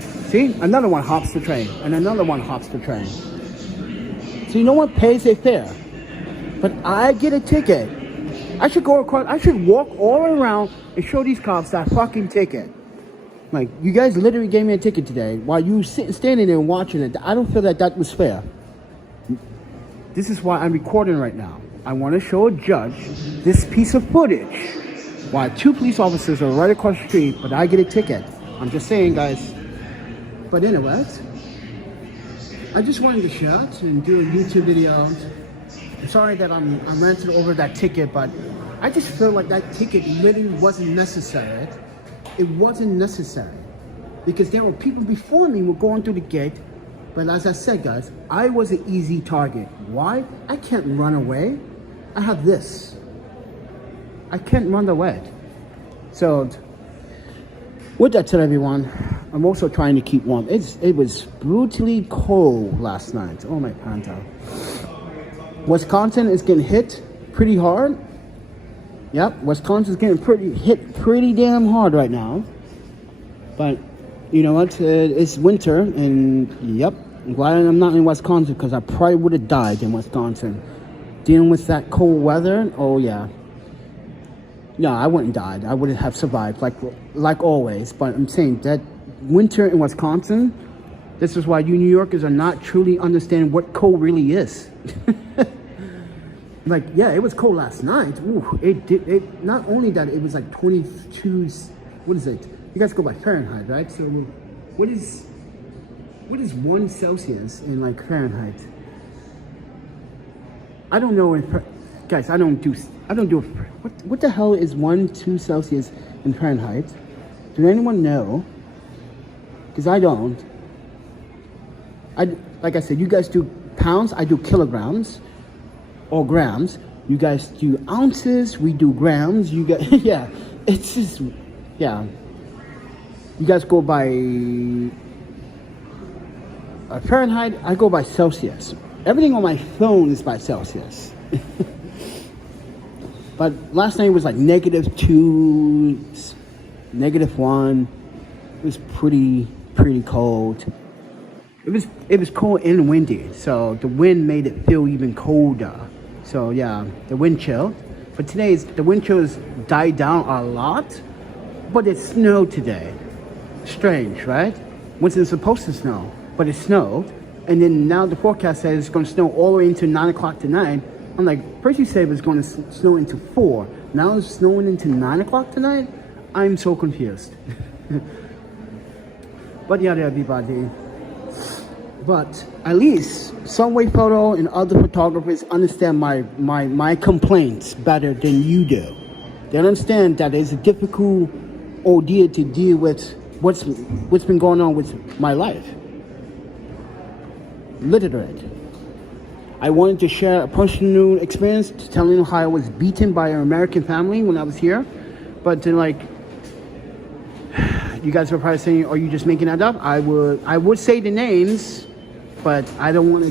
See? Another one hops the train, and another one hops the train. So you know what pays their fare? But I get a ticket. I should go across, I should walk all around and show these cops that fucking ticket. Like, you guys literally gave me a ticket today while you standing there and watching it. I don't feel that that was fair. This is why I'm recording right now. I want to show a judge this piece of footage while 2 police officers are right across the street, but I get a ticket. I'm just saying, guys. But anyways, I just wanted to shout and do a YouTube video. I'm sorry that I'm ranting over that ticket, but I just feel like that ticket literally wasn't necessary. It wasn't necessary because there were people before me who were going through the gate. But as I said, guys, I was an easy target. Why? I can't run away. I have this. I can't run away. So with that said, everyone, I'm also trying to keep warm. It was brutally cold last night. Oh my panta. Wisconsin is getting hit pretty hard. Yep, Wisconsin's getting hit pretty damn hard right now. But you know what? It's winter, and yep, I'm glad I'm not in Wisconsin because I probably would have died in Wisconsin. Dealing with that cold weather, oh yeah. No, I wouldn't died. I would have survived, like always. But I'm saying that winter in Wisconsin, this is why you New Yorkers are not truly understanding what cold really is. Like, yeah, it was cold last night. Ooh, it not only that, it was like 22, what is it? You guys go by Fahrenheit, right? So what is 1 Celsius in like Fahrenheit? I don't know. Guys, I don't do, what the hell is 2 Celsius in Fahrenheit? Does anyone know? Because I don't. Like I said, you guys do pounds, I do kilograms or grams. You guys do ounces, we do grams. You guys, yeah, it's just, yeah. You guys go by Fahrenheit, I go by Celsius. Everything on my phone is by Celsius. But last night was like -2, -1. It was pretty cold. It was cold and windy, so the wind made it feel even colder. So yeah, the wind chill. But the wind chill has died down a lot, but it snowed today. Strange, right? Wasn't supposed to snow, but it snowed. And then now the forecast says it's going to snow all the way into 9 o'clock tonight. I'm like, first you said it was going to snow into 4. Now it's snowing into 9 o'clock tonight? I'm so confused. But yeah, everybody. But at least Sunway Photo and other photographers understand my complaints better than you do. They understand that it's a difficult ordeal to deal with what's been going on with my life. Literally. I wanted to share a personal experience, telling how I was beaten by an American family when I was here. But then, like, you guys are probably saying, are you just making that up? I would say the names, but I don't want to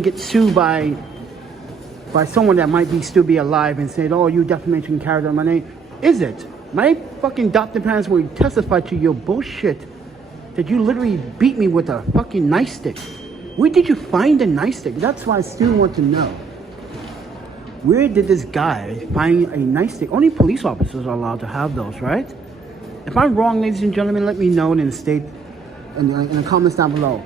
get sued by someone that might still be alive and say, oh, you defamation character on my name. Is it? My fucking adopted parents will testify to your bullshit that you literally beat me with a fucking nightstick. Where did you find the nightstick? That's why I still want to know. Where did this guy find a nightstick? Only police officers are allowed to have those, right? If I'm wrong, ladies and gentlemen, let me know in the comments down below.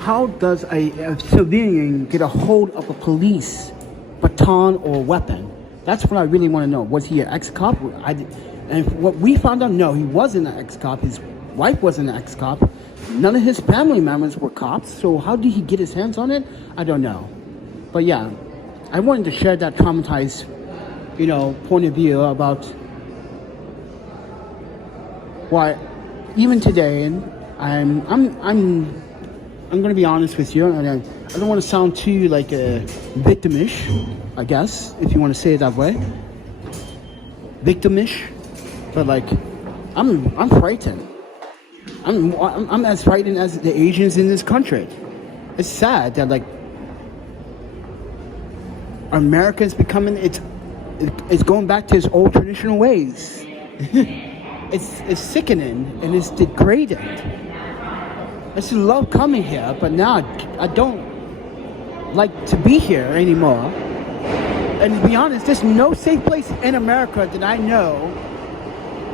How does a civilian get a hold of a police baton or weapon? That's what I really want to know. Was he an ex-cop? And what we found out, no, he wasn't an ex-cop. His wife wasn't an ex-cop. None of his family members were cops. So how did he get his hands on it? I don't know. But yeah, I wanted to share that traumatized, point of view about why even today, I'm going to be honest with you, and I don't want to sound too like a victimish, I guess, if you want to say it that way. Victimish, but like, I'm frightened. I'm as frightened as the Asians in this country. It's sad that like America is becoming it's going back to its old traditional ways. It's sickening and it's degrading. I just love coming here, but now I don't like to be here anymore. And to be honest, there's no safe place in America that I know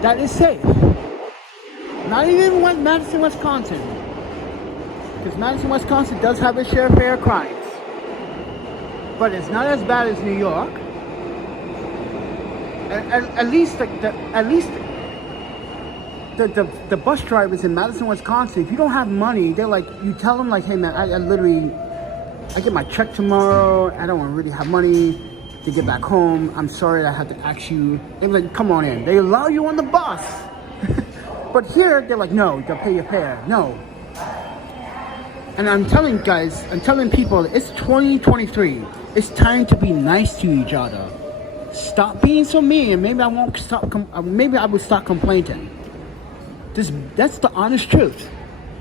that is safe. Not even Madison, Wisconsin. Because Madison, Wisconsin does have its share of fair crimes. But it's not as bad as New York. At least the bus drivers in Madison, Wisconsin, if you don't have money, they're like, you tell them like, hey man, I get my check tomorrow. I don't really have money to get back home. I'm sorry I have to ask you. They're like, come on in. They allow you on the bus. But here, they're like, no, they'll pay your fare. No. And I'm telling people, it's 2023. It's time to be nice to each other. Stop being so mean. Maybe I won't stop. Maybe I will stop complaining. That's the honest truth.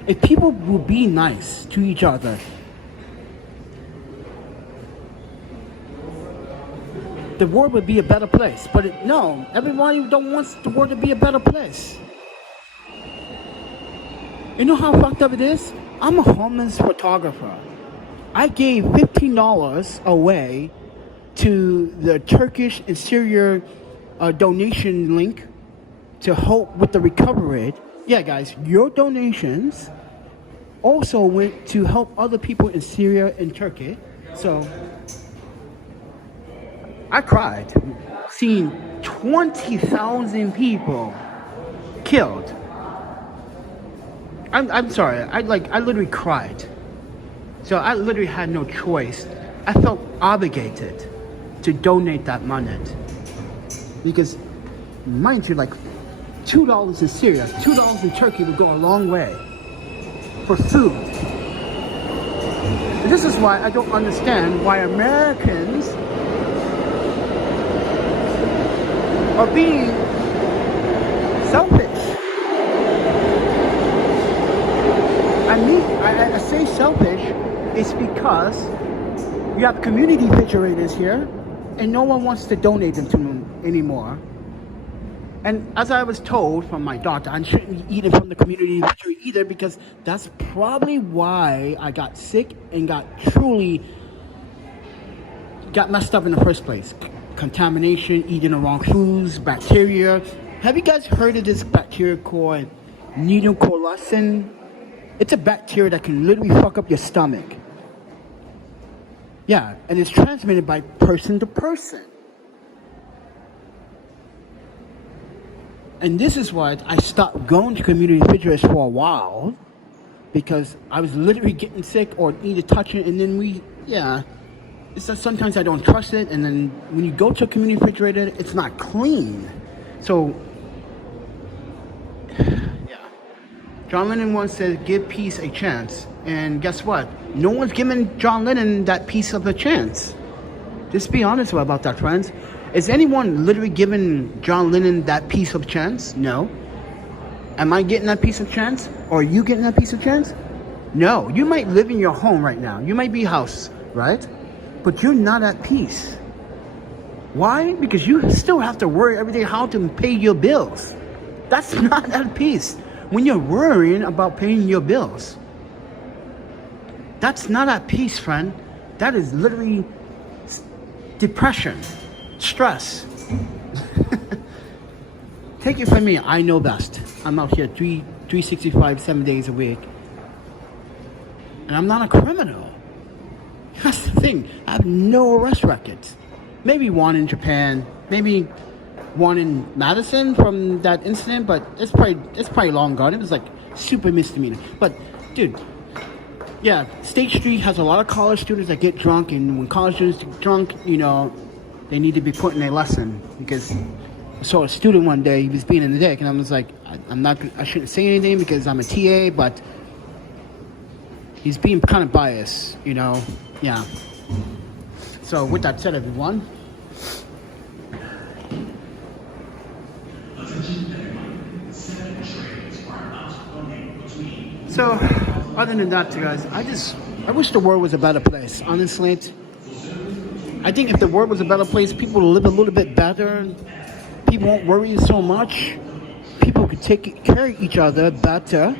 If people will be nice to each other, the world would be a better place. But no, everybody don't want the world to be a better place. You know how fucked up it is? I'm a homeless photographer. I gave $15 away to the Turkish and Syria donation link to help with the recovery. Yeah, guys, your donations also went to help other people in Syria and Turkey. So I cried seeing 20,000 people killed. I'm sorry. I literally cried. So I literally had no choice. I felt obligated to donate that money because, mind you, like $2 in Syria, $2 in Turkey would go a long way for food. And this is why I don't understand why Americans are being selfish. I say selfish is because you have community refrigerators here and no one wants to donate them to them anymore. And as I was told from my doctor, I shouldn't be eating from the community refrigerator either because that's probably why I got sick and got messed up in the first place. Contamination, eating the wrong foods, bacteria. Have you guys heard of this bacteria called needlecolicin? It's a bacteria that can literally fuck up your stomach. Yeah, and it's transmitted by person to person. And this is why I stopped going to community refrigerators for a while, because I was literally getting sick or needed touching, and then it's just sometimes I don't trust it, and then when you go to a community refrigerator, it's not clean. So, yeah. John Lennon once said, give peace a chance. And guess what? No one's given John Lennon that piece of a chance. Just be honest about that, friends. Is anyone literally giving John Lennon that piece of chance? No. Am I getting that piece of chance? Or are you getting that piece of chance? No. You might live in your home right now. You might be house, right? But you're not at peace. Why? Because you still have to worry every day how to pay your bills. That's not at peace. When you're worrying about paying your bills. That's not at peace, friend. That is literally depression. Stress. Take it from me, I know best. I'm out here 365, 7 days a week. And I'm not a criminal. That's the thing. I have no arrest records. Maybe one in Japan, maybe one in Madison from that incident, but it's probably long gone. It was like super misdemeanor. But dude, yeah, State Street has a lot of college students that get drunk, and when college students get drunk, they need to be put in a lesson. Because I saw a student one day, he was being in the dick, and I was like, I shouldn't say anything because I'm a TA, but he's being kind of biased, yeah. So with that said, everyone, so other than that, guys, I wish the world was a better place, honestly. I think if the world was a better place, people would live a little bit better. People won't worry so much. People could take care of each other better.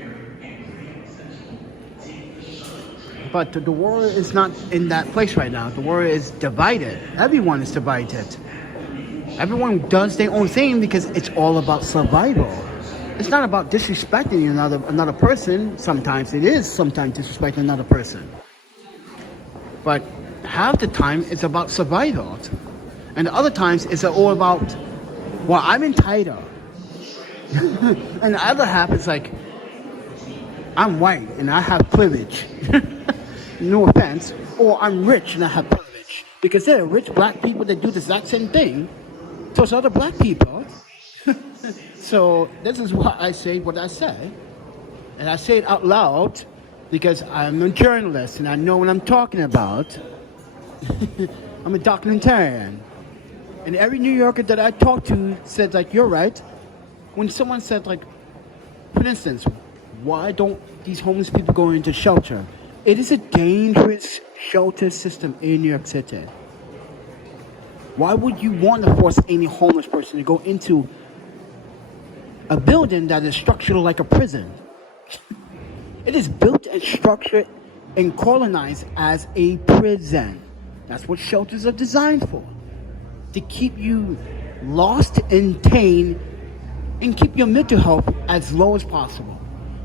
But the world is not in that place right now. The world is divided. Everyone is divided. Everyone does their own thing because it's all about survival. It's not about disrespecting another person. Sometimes it is. Sometimes disrespecting another person. But half the time it's about survival. And the other times it's all about, well, I'm entitled. And the other half is like, I'm white and I have privilege. No offense. Or I'm rich and I have privilege. Because there are rich black people that do the exact same thing towards other black people. So this is why I say what I say. And I say it out loud because I'm a journalist and I know what I'm talking about. I'm a documentarian. And every New Yorker that I talk to said, like, you're right. When someone said, like, for instance, why don't these homeless people go into shelter? It is a dangerous shelter system in New York City. Why would you want to force any homeless person to go into a building that is structured like a prison? It is built and structured and colonized as a prison. That's what shelters are designed for. To keep you lost and tame and keep your mental health as low as possible.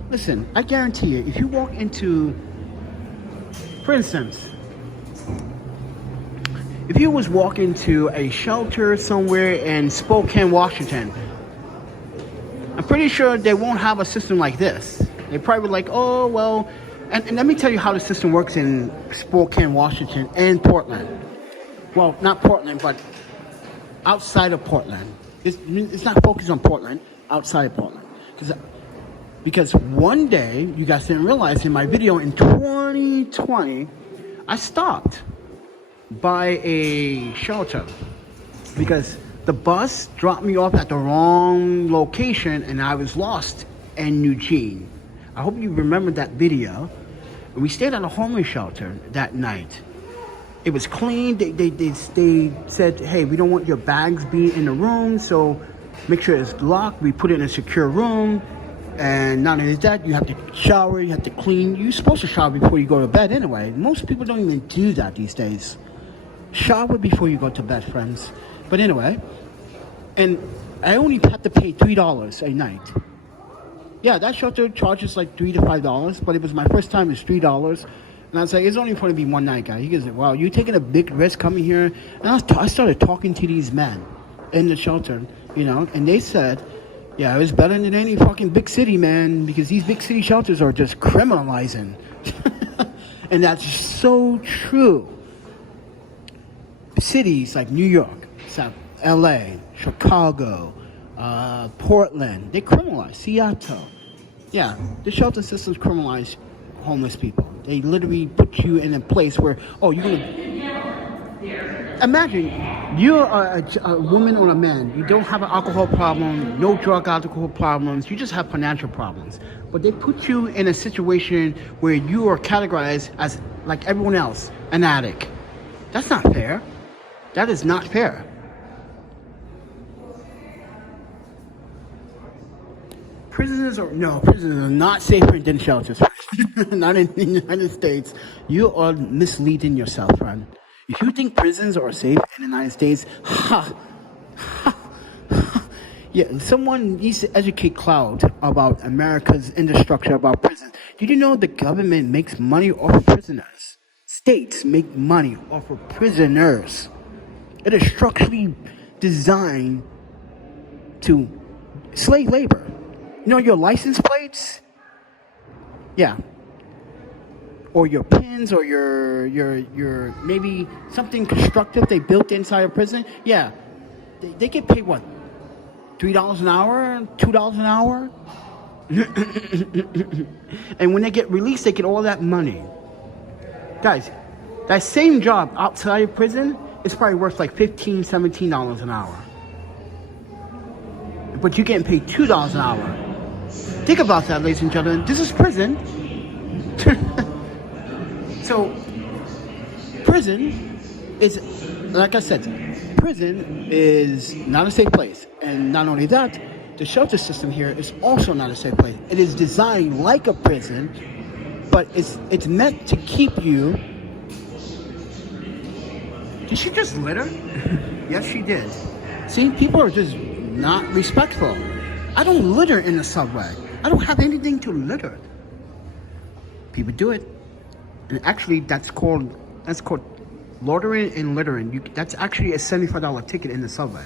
Listen, I guarantee you, if you walk into, for instance, if you was walking to a shelter somewhere in Spokane, Washington, I'm pretty sure they won't have a system like this. They probably like, oh, well, and let me tell you how the system works in Spokane, Washington, and Portland. Well, not Portland, but outside of Portland. It's not focused on Portland, outside of Portland. Because one day, you guys didn't realize in my video in 2020, I stopped by a shelter because the bus dropped me off at the wrong location and I was lost in Eugene. I hope you remember that video. We stayed at a homeless shelter that night. It was clean. They said, hey, we don't want your bags being in the room, so make sure it's locked. We put it in a secure room. And not only that, you have to shower, you have to clean. You're supposed to shower before you go to bed anyway. Most people don't even do that these days. Shower before you go to bed, friends. But anyway, and I only had to pay $3 a night. Yeah, that shelter charges like $3 to $5, but it was my first time. It's $3. And I was like, it's only going to be one night, guy. He goes, wow, you taking a big risk coming here? And I started talking to these men in the shelter, you know, and they said, yeah, it was better than any fucking big city, man, because these big city shelters are just criminalizing. And that's so true. Cities like New York, LA, Chicago, Portland, they criminalize. Seattle. Yeah, the shelter systems criminalize homeless people. They literally put you in a place where, oh, you're going to... Imagine, you're a woman or a man. You don't have an alcohol problem, no drug alcohol problems. You just have financial problems. But they put you in a situation where you are categorized as, like everyone else, an addict. That's not fair. That is not fair. Prisons are not safer than shelters. Not in the United States. You are misleading yourself, friend. If you think prisons are safe in the United States, yeah, someone needs to educate Cloud about America's infrastructure about prisons. Did you know the government makes money off of prisoners? States make money off of prisoners. It is structurally designed to slave labor. You know your license plates? Yeah. Or your pins, or your maybe something constructive they built inside a prison. Yeah. They get paid what? $3 an hour? $2 an hour? And when they get released, they get all that money. Guys, that same job outside of prison is probably worth like $15, $17 an hour. But you're getting paid $2 an hour. Think about that, ladies and gentlemen. This is prison. So, prison is, like I said, prison is not a safe place. And not only that, the shelter system here is also not a safe place. It is designed like a prison, but it's meant to keep you. Did she just litter? Yes, she did. See, people are just not respectful. I don't litter in the subway. I don't have anything to litter. People do it. And actually, that's called loitering and littering. That's actually a $75 ticket in the subway.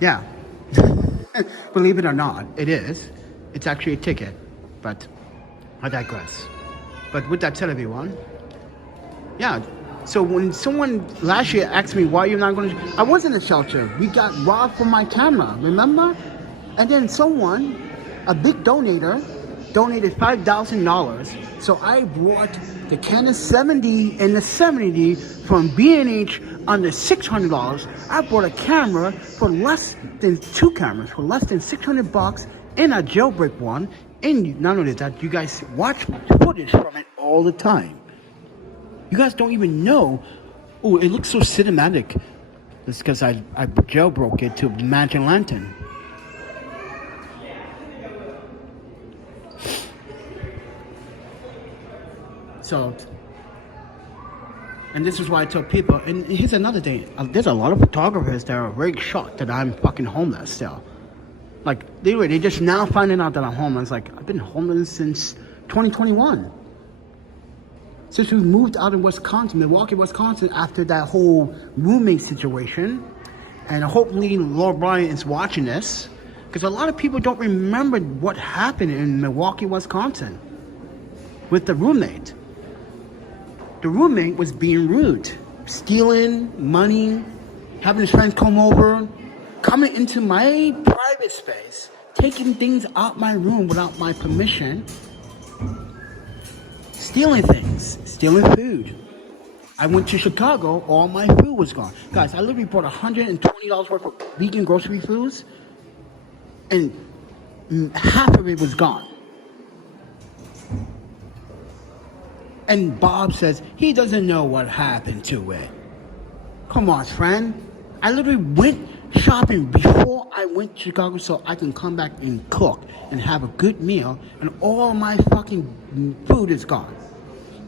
Yeah. Believe it or not, it is. It's actually a ticket. But I digress. But with that said, everyone, yeah. So when someone last year asked me why you're not going to... I was in a shelter. We got robbed from my camera, remember? And then someone, a big donator, donated $5,000. So I brought the Canon 70 and the 70 from B&H under $600. I bought a camera for less than two cameras for less than $600 and a jailbreak one. And not only that, you guys watch footage from it all the time. You guys don't even know. Oh, it looks so cinematic. It's because I jailbroke it to Magic Lantern. So, and this is why I tell people, and here's another thing. There's a lot of photographers that are very shocked that I'm fucking homeless still. Like, they just now finding out that I'm homeless. Like, I've been homeless since 2021. Since we moved out of Wisconsin, Milwaukee, Wisconsin, after that whole roommate situation. And hopefully Lord Brian is watching this. Because a lot of people don't remember what happened in Milwaukee, Wisconsin with the roommate. The roommate was being rude, stealing money, having his friends come over, coming into my private space, taking things out my room without my permission, stealing things, stealing food. I went to Chicago, all my food was gone. Guys, I literally bought $120 worth of vegan grocery foods, and half of it was gone. And Bob says he doesn't know what happened to it. Come on, friend. I literally went shopping before I went to Chicago so I can come back and cook and have a good meal, and all my fucking food is gone.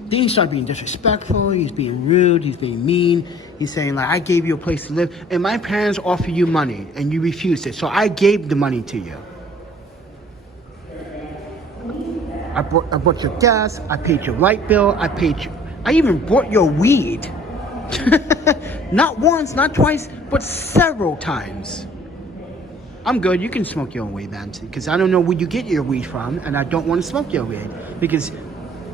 Then he started being disrespectful, he's being rude, he's being mean. He's saying, like, I gave you a place to live, and my parents offered you money, and you refused it, so I gave the money to you. I bought your gas, I paid your light bill, I even bought your weed. Not once, not twice, but several times. I'm good, you can smoke your own weed, man, because I don't know where you get your weed from, and I don't want to smoke your weed, because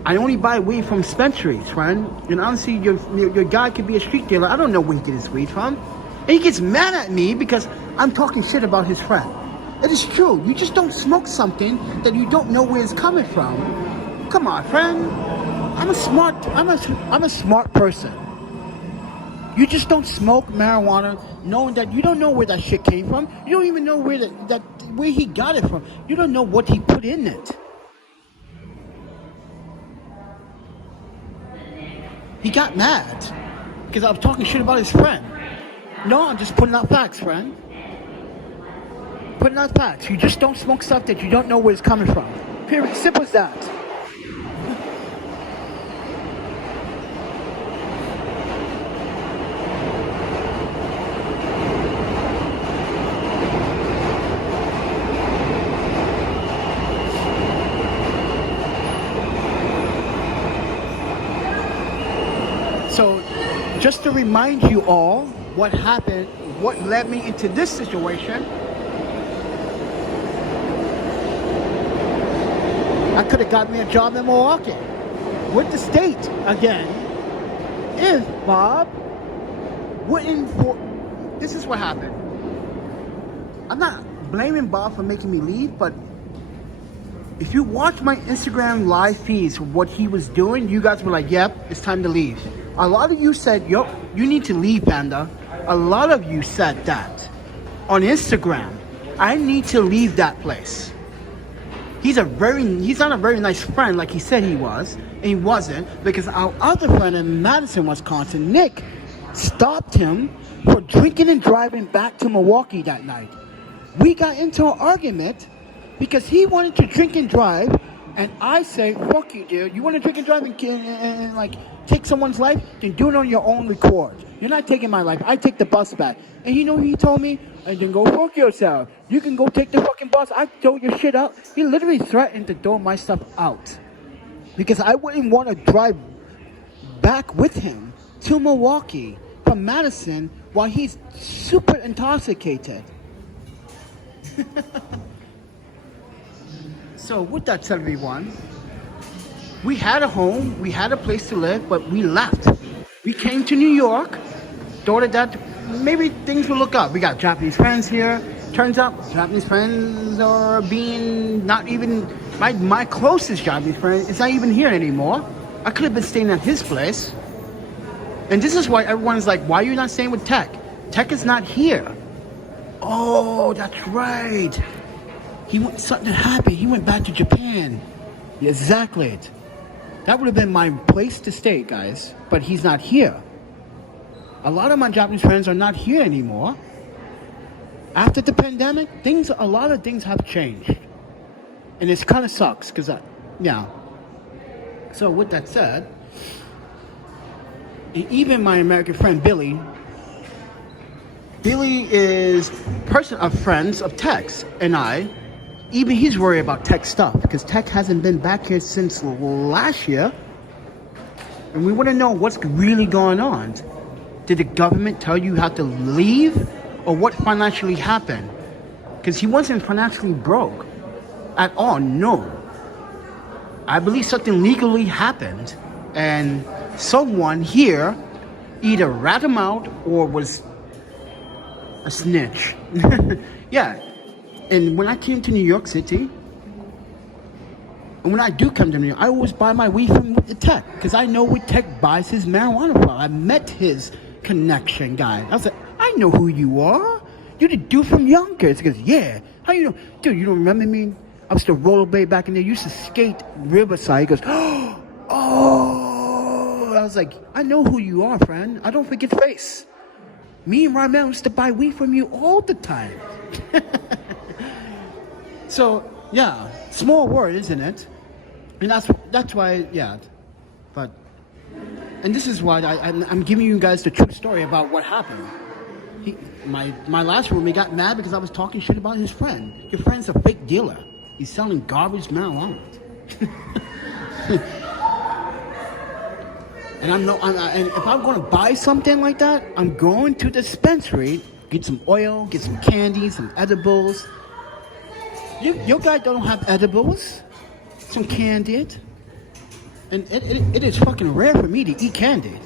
I only buy weed from dispensaries, friend. And honestly, your guy could be a street dealer. I don't know where he gets his weed from. And he gets mad at me because I'm talking shit about his friend. It is true. You just don't smoke something that you don't know where it's coming from. Come on, friend. I'm a smart person. You just don't smoke marijuana knowing that you don't know where that shit came from. You don't even know where he got it from. You don't know what he put in it. He got mad because I was talking shit about his friend. No, I'm just putting out facts, friend. Putting out facts. You just don't smoke stuff that you don't know where it's coming from. Period. Simple as that. So, just to remind you all what happened, what led me into this situation, I could have got me a job in Milwaukee with the state again if Bob wouldn't. This is what happened. I'm not blaming Bob for making me leave, but if you watch my Instagram live feeds of what he was doing, you guys were like, yep, it's time to leave. A lot of you said, yo, you need to leave, Panda. A lot of you said that on Instagram. I need to leave that place. He's not a very nice friend like he said he was, and he wasn't, because our other friend in Madison, Wisconsin, Nick, stopped him for drinking and driving back to Milwaukee that night. We got into an argument because he wanted to drink and drive, and I say, fuck you, dude. You want to drink and drive and like take someone's life? Then do it on your own record. You're not taking my life. I take the bus back. And you know what he told me? And then go fuck yourself. You can go take the fucking bus. I throw your shit out. He literally threatened to throw my stuff out. Because I wouldn't want to drive back with him to Milwaukee from Madison while he's super intoxicated. So with that said, everyone, we had a home, we had a place to live, but we left. We came to New York, thought that maybe things will look up. We got Japanese friends here. Turns out Japanese friends are being not even, my closest Japanese friend is not even here anymore. I could have been staying at his place. And this is why everyone's like, why are you not staying with Tech? Tech is not here. Oh, that's right. Something happened. He went back to Japan. Yeah, exactly. That would have been my place to stay, guys. But he's not here. A lot of my Japanese friends are not here anymore. After the pandemic, a lot of things have changed. And it kind of sucks, because, yeah. So with that said, even my American friend Billy is person of friends of Tech's, and even he's worried about Tech stuff, because Tech hasn't been back here since last year. And we want to know what's really going on. Did the government tell you how to leave? Or what financially happened? Because he wasn't financially broke at all, no. I believe something legally happened, and someone here either rat him out or was a snitch. Yeah. And when I came to New York City, and when I do come to New York, I always buy my weed from the Tech, because I know where Tech buys his marijuana from. I met his connection guy. I was like, I know who you are. You're the dude from Yonkers. He goes, yeah. How you know? Dude, you don't remember me? I was the rollerblade back in there. I used to skate Riverside. He goes, oh. I was like, I know who you are, friend. I don't forget face. Me and Ramel used to buy weed from you all the time. So, yeah, small world, isn't it? And that's why, yeah. But, and this is why I'm giving you guys the true story about what happened. My last roommate got mad because I was talking shit about his friend. Your friend's a fake dealer. He's selling garbage marijuana. And and if I'm going to buy something like that, I'm going to the dispensary, get some oil, get some candy, some edibles. You guys don't have edibles? Some candy? And it is fucking rare for me to eat candy.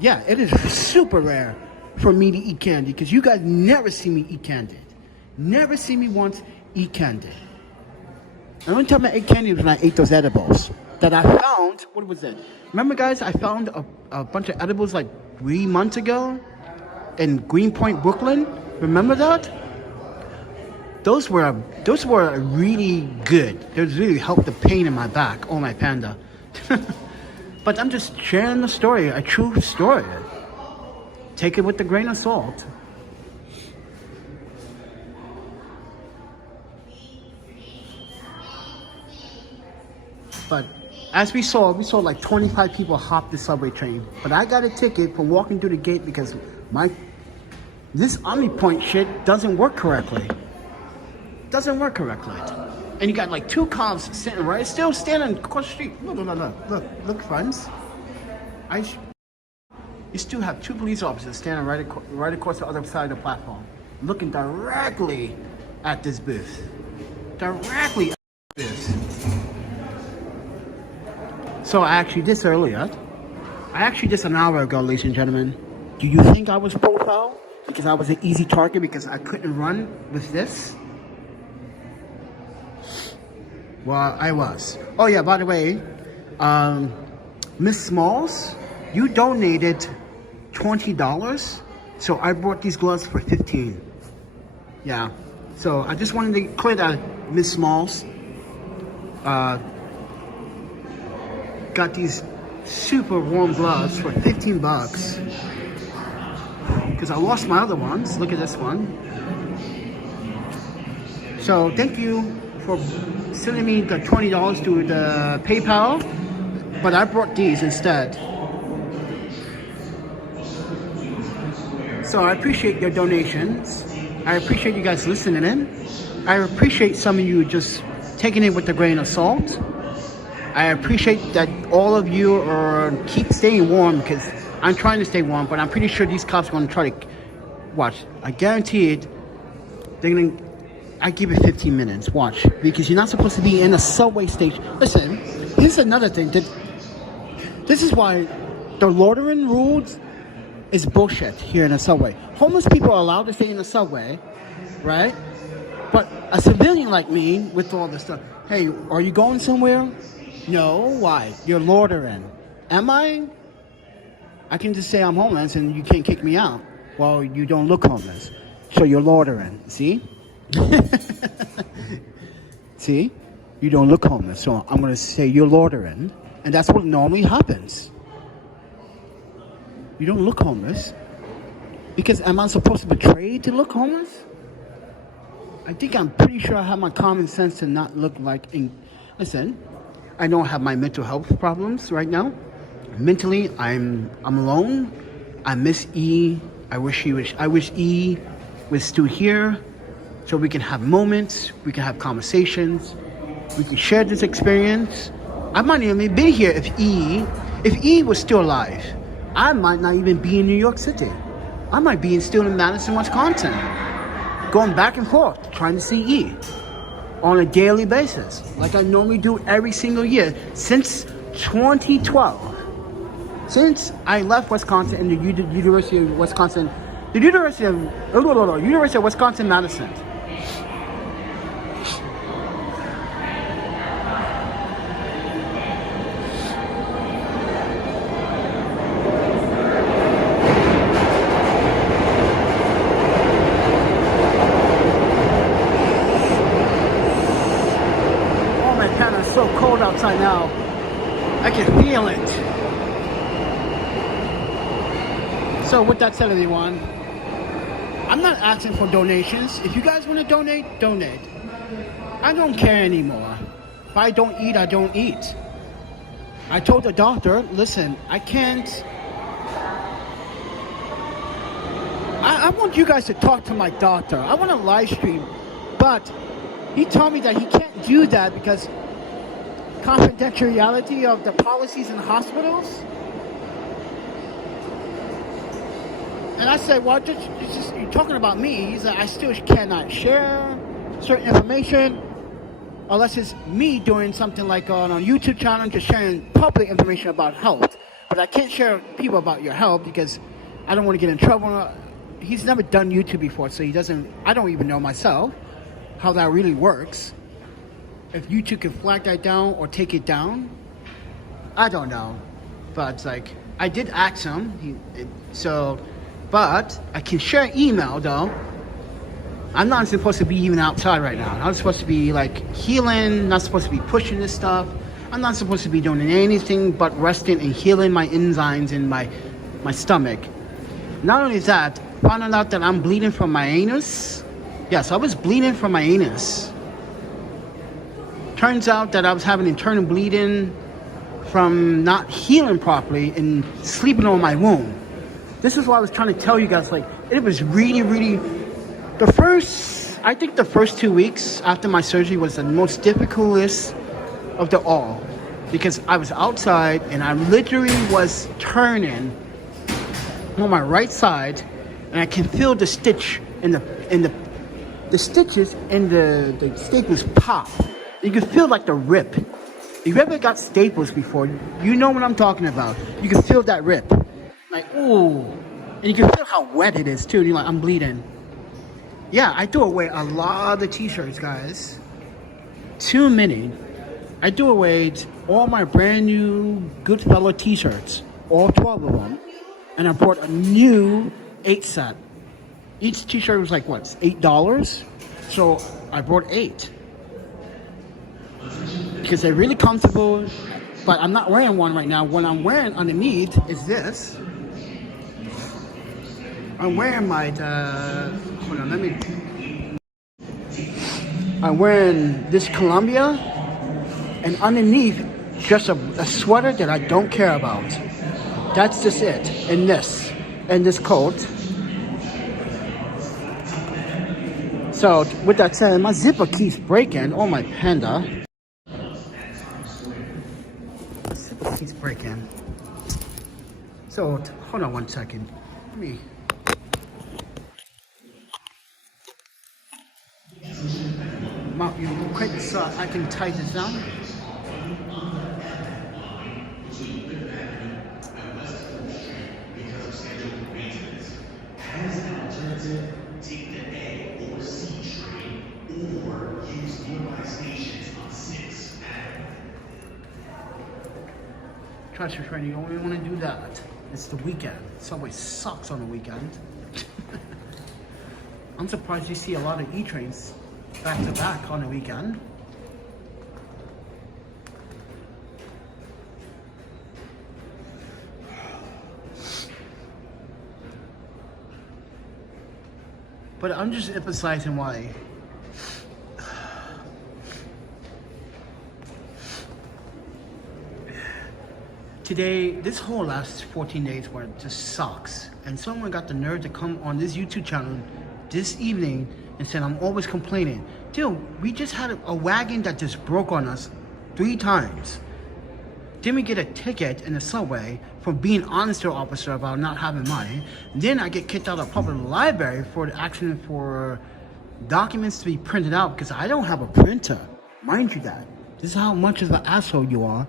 Yeah, it is super rare for me to eat candy because you guys never see me eat candy. Never see me once eat candy. The only time I ate candy was when I ate those edibles that I found. What was it? Remember, guys, I found a bunch of edibles like 3 months ago in Greenpoint, Brooklyn. Remember that? Those were really good. Those really helped the pain in my back. Oh, my panda. But I'm just sharing the story, a true story. Take it with a grain of salt. But as we saw like 25 people hop the subway train. But I got a ticket for walking through the gate because this OmniPoint shit doesn't work correctly. Doesn't work correctly. And you got like 2 cops sitting right, still standing across the street. Look, friends. You still have 2 police officers standing right across the other side of the platform, looking directly at this booth. Directly at this booth. So I actually did this earlier. I actually did this an hour ago, ladies and gentlemen. Do you think I was profiled because I was an easy target because I couldn't run with this? Well, I was. Oh yeah, by the way, Miss Smalls, you donated $20, so I bought these gloves for $15. Yeah, so I just wanted to clear that, Miss Smalls. Got these super warm gloves for $15 because I lost my other ones. Look at this one. So thank you for sending me the $20 to the PayPal, but I brought these instead. So I appreciate your donations. I appreciate you guys listening in. I appreciate some of you just taking it with a grain of salt. I appreciate that all of you keep staying warm because I'm trying to stay warm, but I'm pretty sure these cops are going to try to watch. I guarantee it. I give it 15 minutes. Watch, because you're not supposed to be in a subway station. Listen, here's another thing. This is why the loitering rules is bullshit here in a subway. Homeless people are allowed to stay in the subway, right? But a civilian like me, with all this stuff, hey, are you going somewhere? No, why? You're loitering. Am I? I can just say I'm homeless and you can't kick me out. Well, you don't look homeless. So you're loitering. See? See? You don't look homeless. So I'm going to say you're loitering. And that's what normally happens. You don't look homeless. Because am I supposed to betray to look homeless? I think I'm pretty sure I have my common sense to not look like... Listen, I don't have my mental health problems right now. Mentally, I'm alone. I miss E. I wish E was still here so we can have moments, we can have conversations, we can share this experience. I might even be here if E was still alive. I might not even be in New York City. I might be still in Madison, Wisconsin, going back and forth, trying to see E on a daily basis, like I normally do every single year since 2012. Since I left Wisconsin and the University of Wisconsin, University of Wisconsin-Madison. Oh my God, it's so cold outside now. I can feel it. So with that said, everyone, I'm not asking for donations. If you guys want to donate, donate. I don't care anymore. If I don't eat, I don't eat. I told the doctor, listen, I can't. I want you guys to talk to my doctor. I want to live stream, but he told me that he can't do that because confidentiality of the policies in hospitals. And I said, well, you're talking about me. He said, I still cannot share certain information unless it's me doing something like on a YouTube channel, just sharing public information about health. But I can't share people about your health because I don't want to get in trouble. He's never done YouTube before, so I don't even know myself how that really works. If YouTube can flag that down or take it down, I don't know. But it's like, I did ask him, but I can share email though. I'm not supposed to be even outside right now. I'm supposed to be like healing, not supposed to be pushing this stuff. I'm not supposed to be doing anything but resting and healing my enzymes in my stomach. Not only that, found out that I'm bleeding from my anus. Yes, I was bleeding from my anus. Turns out that I was having internal bleeding from not healing properly and sleeping on my womb. This is what I was trying to tell you guys. Like, it was really, really, I think the first 2 weeks after my surgery was the most difficult of the all, because I was outside and I literally was turning on my right side, and I can feel the stitch and the stitches and the staples pop. You can feel like the rip. If you ever got staples before, you know what I'm talking about. You can feel that rip. Like, ooh. And you can feel how wet it is too. And you're like, I'm bleeding. Yeah, I threw away a lot of the t-shirts, guys. Too many. I threw away all my brand new Goodfellow t-shirts. All 12 of them. And I bought a new 8 set. Each t-shirt was like, what, $8? So I bought 8. Because they're really comfortable, but I'm not wearing one right now. What I'm wearing underneath is this. I'm wearing my, hold on, I'm wearing this Columbia, and underneath, just a sweater that I don't care about. That's just it, and this coat. So, with that said, my zipper keeps breaking. Oh, my Panda. Keeps breaking. So hold on 1 second. Let me. Mount you quick so I can tie this down. Take the A or C train or use nearby stations on 6. Trust your friend, you only want to do that. It's the weekend. Subway sucks on the weekend. I'm surprised you see a lot of E-trains back to back on the weekend. But I'm just emphasizing why. Today, this whole last 14 days where it just sucks. And someone got the nerve to come on this YouTube channel this evening and said, I'm always complaining. Dude, we just had a wagon that just broke on us 3 times. Then we get a ticket in the subway for being honest to the officer about not having money. Then I get kicked out of the public library for the action for documents to be printed out because I don't have a printer. Mind you that. This is how much of an asshole you are.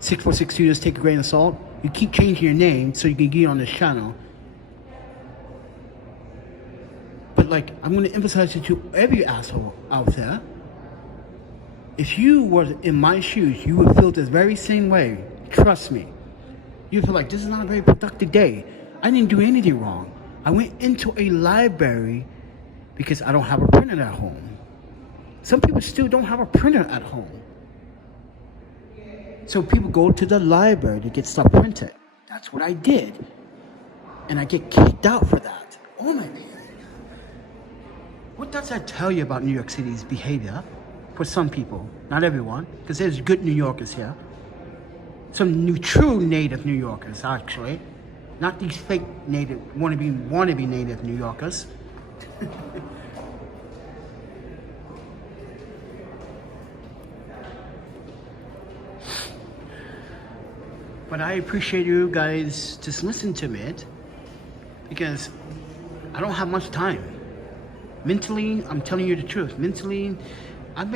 646 Studios, take a grain of salt. You keep changing your name so you can get on this channel. But like, I'm going to emphasize it to every asshole out there. If you were in my shoes, you would feel this very same way. Trust me. You feel like, this is not a very productive day. I didn't do anything wrong. I went into a library because I don't have a printer at home. Some people still don't have a printer at home. So people go to the library to get stuff printed. That's what I did. And I get kicked out for that. Oh my God. What does that tell you about New York City's behavior? For some people, not everyone, because there's good New Yorkers here. Some true native New Yorkers, actually. Not these fake native, wannabe native New Yorkers. But I appreciate you guys just listen to me, because I don't have much time. Mentally, I'm telling you the truth. Mentally, I'm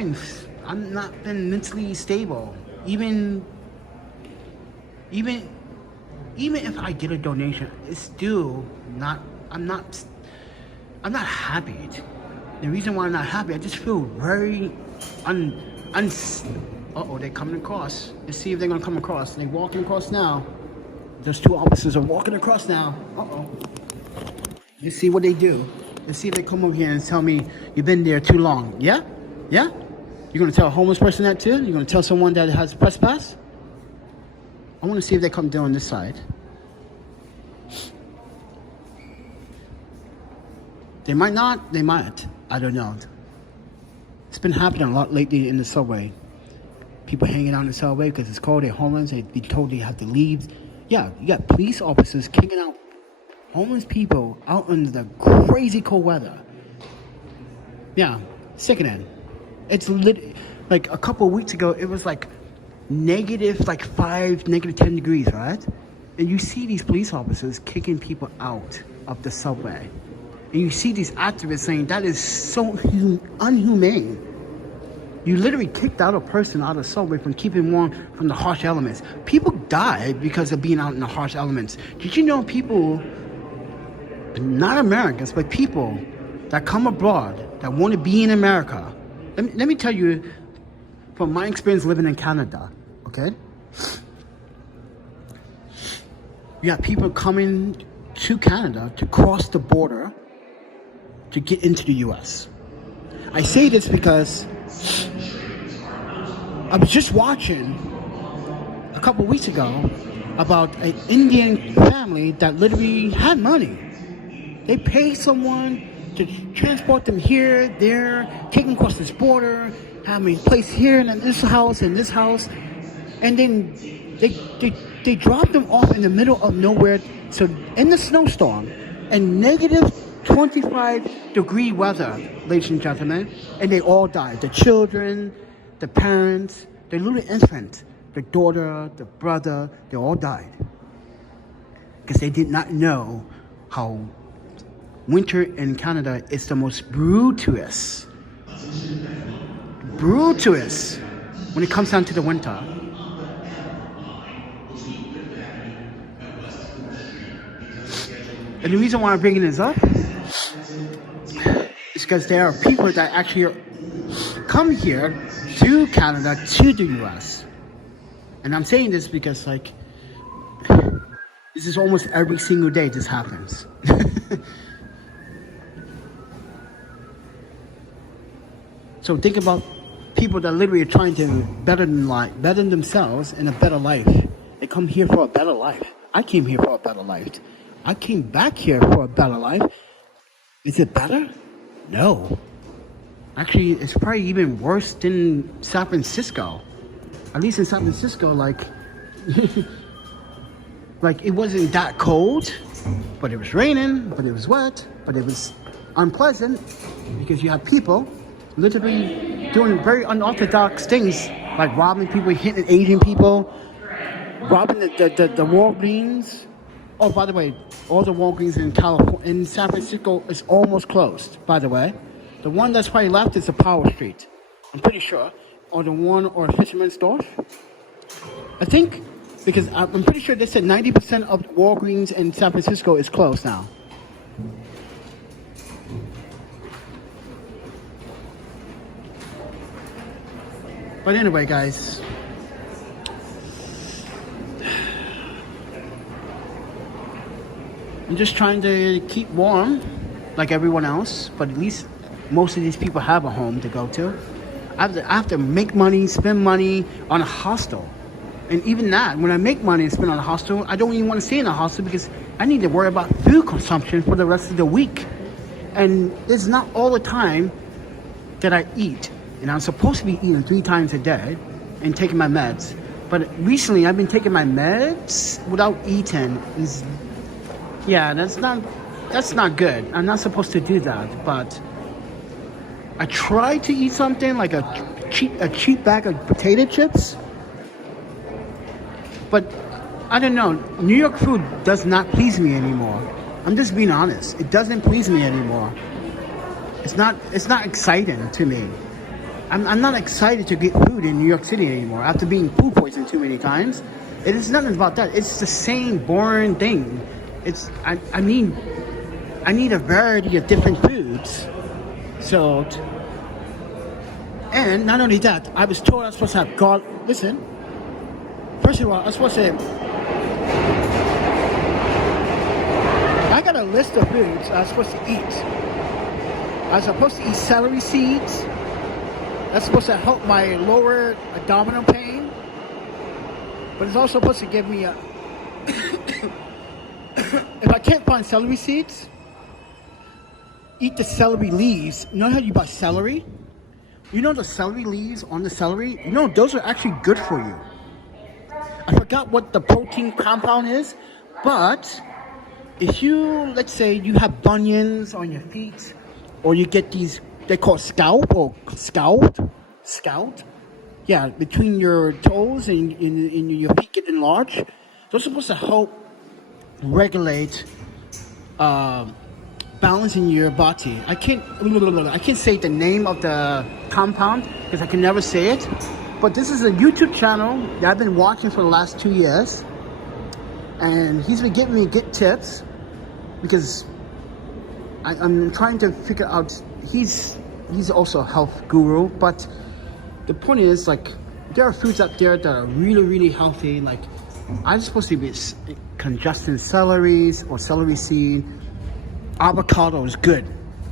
not been mentally stable. Even if I get a donation, it's still not. I'm not happy. The reason why I'm not happy, I just feel very uh-oh, they're coming across. Let's see if they're gonna come across. They're walking across now. Those two officers are walking across now. Uh-oh. Let's see what they do. Let's see if they come over here and tell me you've been there too long. Yeah? Yeah? You're gonna tell a homeless person that too? You're gonna tell someone that has a press pass? I wanna see if they come down this side. They might not, they might. I don't know. It's been happening a lot lately in the subway. People hanging out in the subway because it's cold, they're homeless, they've been told they have to leave. Yeah, you got police officers kicking out homeless people out in the crazy cold weather. Yeah, sickening. It's like a couple of weeks ago, it was like negative 5, negative 10 degrees, right? And you see these police officers kicking people out of the subway. And you see these activists saying that is so unhumane. You literally kicked out a person out of the subway from keeping warm from the harsh elements. People died because of being out in the harsh elements. Did you know people, not Americans, but people that come abroad, that want to be in America? Let me tell you from my experience living in Canada, okay? You have people coming to Canada to cross the border to get into the U.S. I say this because I was just watching a couple weeks ago about an Indian family that literally had money. They paid someone to transport them here, there, take them across this border, have them placed here in this house and this house, and then they dropped them off in the middle of nowhere, so in the snowstorm, and negative 25-degree weather, ladies and gentlemen, and they all died. The children, the parents, the little infant, the daughter, the brother, they all died. Because they did not know how winter in Canada is the most brutalist when it comes down to the winter. And the reason why I'm bringing this up is because there are people that actually come here to Canada, to the US. And I'm saying this because, like, this is almost every single day this happens. So think about people that literally are trying to better themselves in a better life. They come here for a better life. I came here for a better life. I came back here for a better life. Is it better? No. Actually, it's probably even worse than San Francisco. At least in San Francisco, like it wasn't that cold, but it was raining, but it was wet, but it was unpleasant because you have people literally doing very unorthodox things, like robbing people, hitting Asian people, robbing the Walgreens. Oh, by the way, all the Walgreens in San Francisco is almost closed, by the way. The one that's probably left is the Power Street, I'm pretty sure. Or the one or Fisherman's Store. I think, because I'm pretty sure they said 90% of Walgreens in San Francisco is closed now. But anyway, guys. I'm just trying to keep warm, like everyone else, but at least most of these people have a home to go to. I have to make money, spend money on a hostel. And even that, when I make money and spend on a hostel, I don't even want to stay in a hostel because I need to worry about food consumption for the rest of the week. And it's not all the time that I eat. And I'm supposed to be eating 3 times a day and taking my meds. But recently I've been taking my meds without eating. Yeah, that's not good. I'm not supposed to do that, but I try to eat something like a cheap bag of potato chips. But I don't know. New York food does not please me anymore. I'm just being honest. It doesn't please me anymore. It's not exciting to me. I'm not excited to get food in New York City anymore after being food poisoned too many times. It is nothing about that. It's the same boring thing. I need a variety of different foods. So, and not only that, I was told I was supposed to have garlic. Listen, first of all, I was supposed to. I got a list of foods I was supposed to eat. I was supposed to eat celery seeds. That's supposed to help my lower abdominal pain. But it's also supposed to give me a... If I can't find celery seeds, eat the celery leaves. You know how you buy celery? You know the celery leaves on the celery? You know, those are actually good for you. I forgot what the protein compound is, but if you, let's say you have bunions on your feet, or you get these, they call scalp. Yeah, between your toes and your feet get enlarged. Those are supposed to help regulate balance in your body. I can't say the name of the compound because I can never say it. But this is a YouTube channel that I've been watching for the last 2 years, and he's been giving me good tips because I'm trying to figure out. He's also a health guru, but the point is, like, there are foods out there that are really, really healthy. Like, I'm supposed to be congested celeries or celery seed. Avocado is good.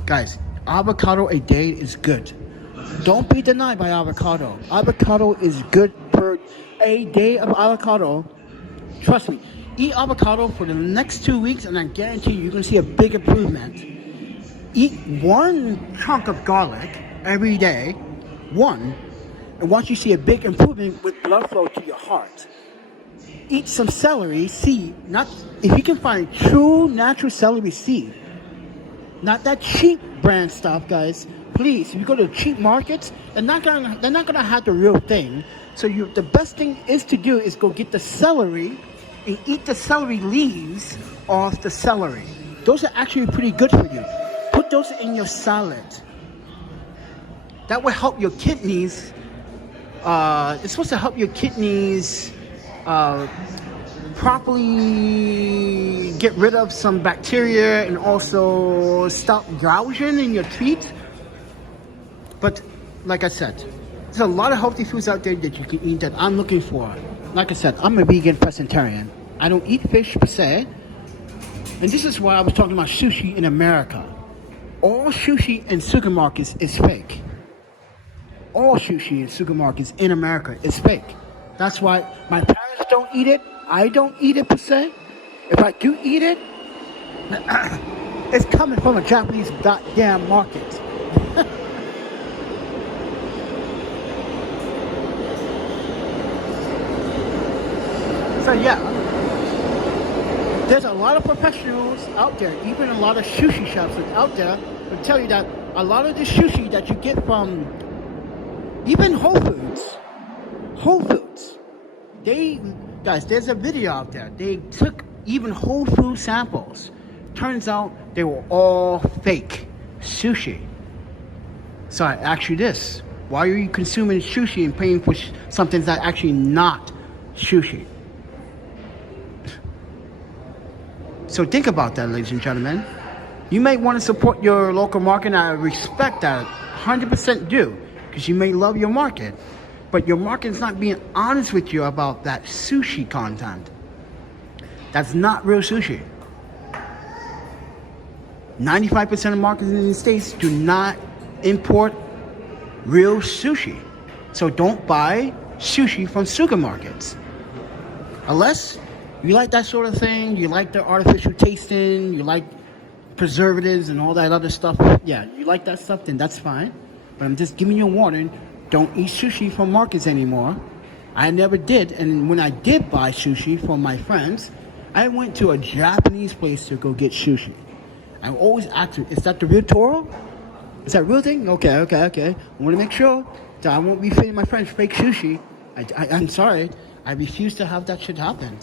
Guys, avocado a day is good. Don't be denied by avocado. Avocado is good per a day of avocado. Trust me. Eat avocado for the next 2 weeks and I guarantee you're going to see a big improvement. Eat 1 chunk of garlic every day. 1. And watch you see a big improvement with blood flow to your heart. Eat some celery seed. If you can find true natural celery seed. Not that cheap brand stuff, guys. Please, if you go to cheap markets, they're not gonna have the real thing. So the best thing is to do is go get the celery and eat the celery leaves off the celery. Those are actually pretty good for you. Put those in your salad. That will help your kidneys. It's supposed to help your kidneys properly get rid of some bacteria and also stop gouging in your teeth. But like I said, there's a lot of healthy foods out there that you can eat that I'm looking for. Like I said, I'm a vegan pescatarian. I don't eat fish per se. And this is why I was talking about sushi in America. All sushi in supermarkets is fake. All sushi in supermarkets in America is fake. That's why my parents don't eat it. I don't eat it per se. If I do eat it, it's coming from a Japanese goddamn market. So yeah, there's a lot of professionals out there, even a lot of sushi shops that's out there will tell you that a lot of the sushi that you get from even Whole Foods, guys, there's a video out there. They took even Whole Food samples. Turns out they were all fake sushi. So I ask you this: why are you consuming sushi and paying for something that's actually not sushi? So think about that, ladies and gentlemen. You may want to support your local market, and I respect that, 100% do, because you may love your market, but your market is not being honest with you about that sushi content. That's not real sushi. 95% of markets in the States do not import real sushi. So don't buy sushi from supermarkets. Unless you like that sort of thing, you like the artificial tasting, you like preservatives and all that other stuff. Yeah, you like that stuff, then that's fine. But I'm just giving you a warning. Don't eat sushi from markets anymore. I never did. And when I did buy sushi from my friends, I went to a Japanese place to go get sushi. I always ask them, is that the real Toro? Is that a real thing? Okay. I want to make sure that I won't be feeding my friends fake sushi. I'm sorry. I refuse to have that shit happen.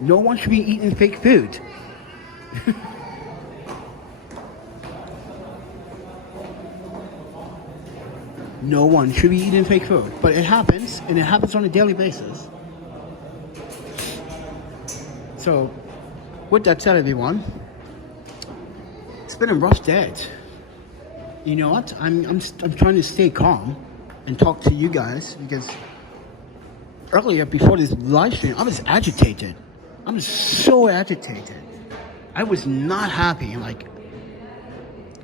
No one should be eating fake food. No one should be eating fake food. But it happens, and it happens on a daily basis. So, with that said, everyone, it's been a rough day. You know what? I'm trying to stay calm and talk to you guys because earlier before this live stream, I was agitated. I was so agitated. I was not happy. Like,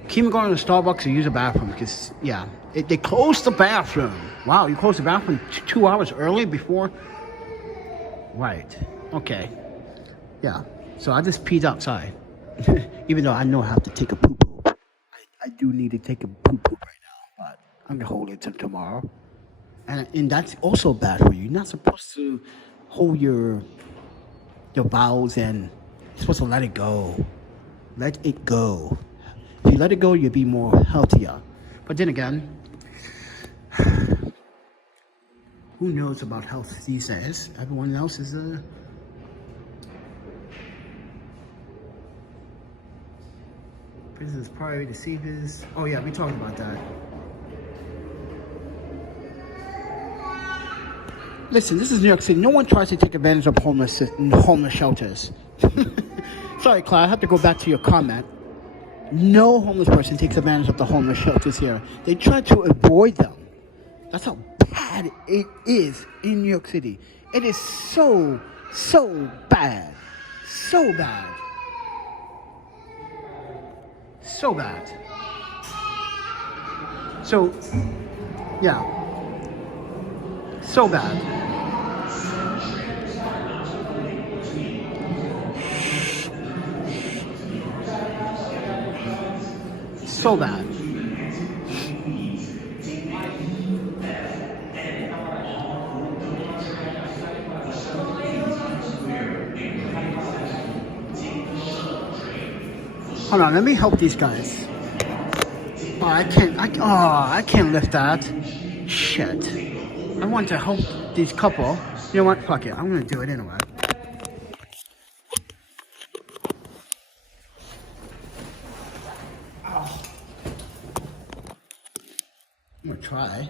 keep going to Starbucks to use the bathroom because, yeah, they closed the bathroom. Wow, you closed the bathroom 2 hours early before? Right. Okay. Yeah. So I just peed outside. Even though I know I have to take a poo-poo. I do need to take a poo-poo right now, but I'm going to hold it till tomorrow. And that's also bad for you. You're not supposed to hold your bowels and you're supposed to let it go. Let it go. If you let it go, you'll be more healthier. But then again, who knows about health these days? Everyone else is business priority deceivers. Oh yeah, we talked about that. Listen, this is New York City. No one tries to take advantage of homeless shelters. Sorry, Clyde, I have to go back to your comment. No homeless person takes advantage of the homeless shelters here. They try to avoid them. That's how bad it is in New York City. It is so bad. So bad. So bad. So, yeah. So bad. So bad. Hold on, let me help these guys. Oh, I can't lift that. Shit. I want to help these couple. You know what? Fuck it. I'm gonna do it anyway. Oh. I'm gonna try.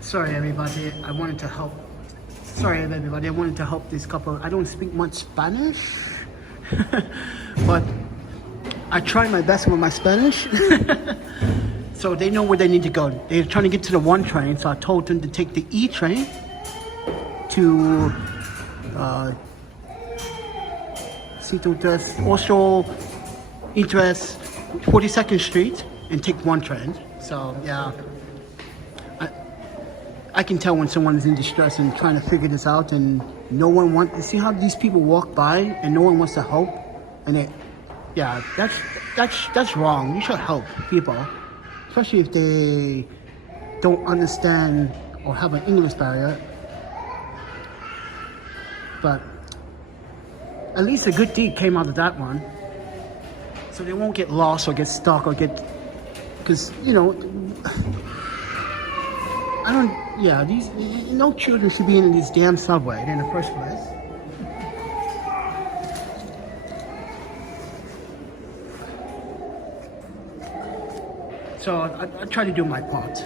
Sorry everybody, I wanted to help. Sorry everybody, I wanted to help this couple. I don't speak much Spanish, but I try my best with my Spanish. So they know where they need to go. They're trying to get to the 1 train, so I told them to take the E train to Sitio 8 y 42nd Street and take 1 train. So yeah. I can tell when someone is in distress and trying to figure this out, and no one wants to see how these people walk by and no one wants to help, and yeah, that's wrong. You should help people, especially if they don't understand or have an English barrier. But at least a good deed came out of that one, so they won't get lost or get stuck or get, because you know, no children should be in this damn subway in the first place. So I try to do my part.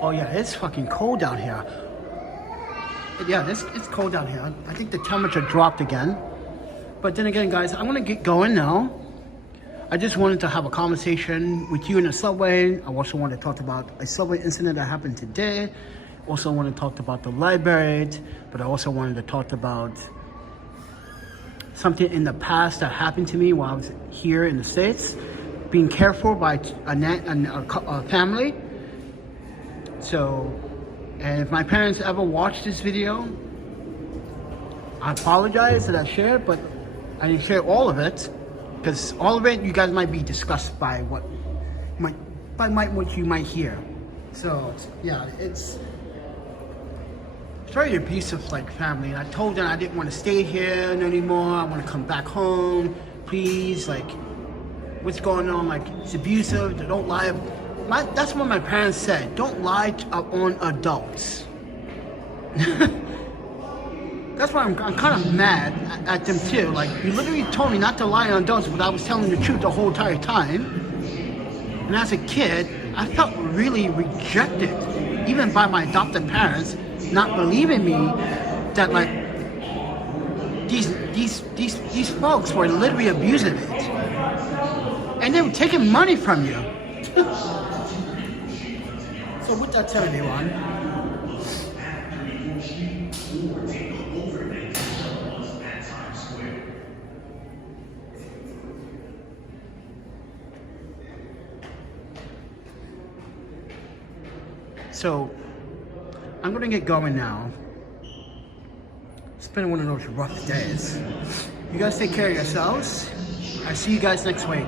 Oh yeah, it's fucking cold down here. Yeah, it's cold down here. I think the temperature dropped again. But then again, guys, I'm gonna get going now. I just wanted to have a conversation with you in the subway. I also want to talk about a subway incident that happened today. Also want to talk about the library, but I also wanted to talk about something in the past that happened to me while I was here in the States. Being careful by a family. So, and if my parents ever watch this video, I apologize that I shared, but I didn't share all of it, because all of it you guys might be disgusted by what you might hear. So yeah, it's very abusive, like family. And I told them I didn't want to stay here anymore. I want to come back home, please. Like, what's going on? Like, it's abusive. They don't lie. That's what my parents said. Don't lie on adults. That's why I'm kind of mad at them too. Like, you literally told me not to lie on adults, but I was telling the truth the whole entire time. And as a kid, I felt really rejected, even by my adopted parents, not believing me that like these folks were literally abusing it, and they were taking money from you. So with that said, everyone, so I'm gonna get going now. It's been one of those rough days. You guys take care of yourselves. I'll see you guys next week.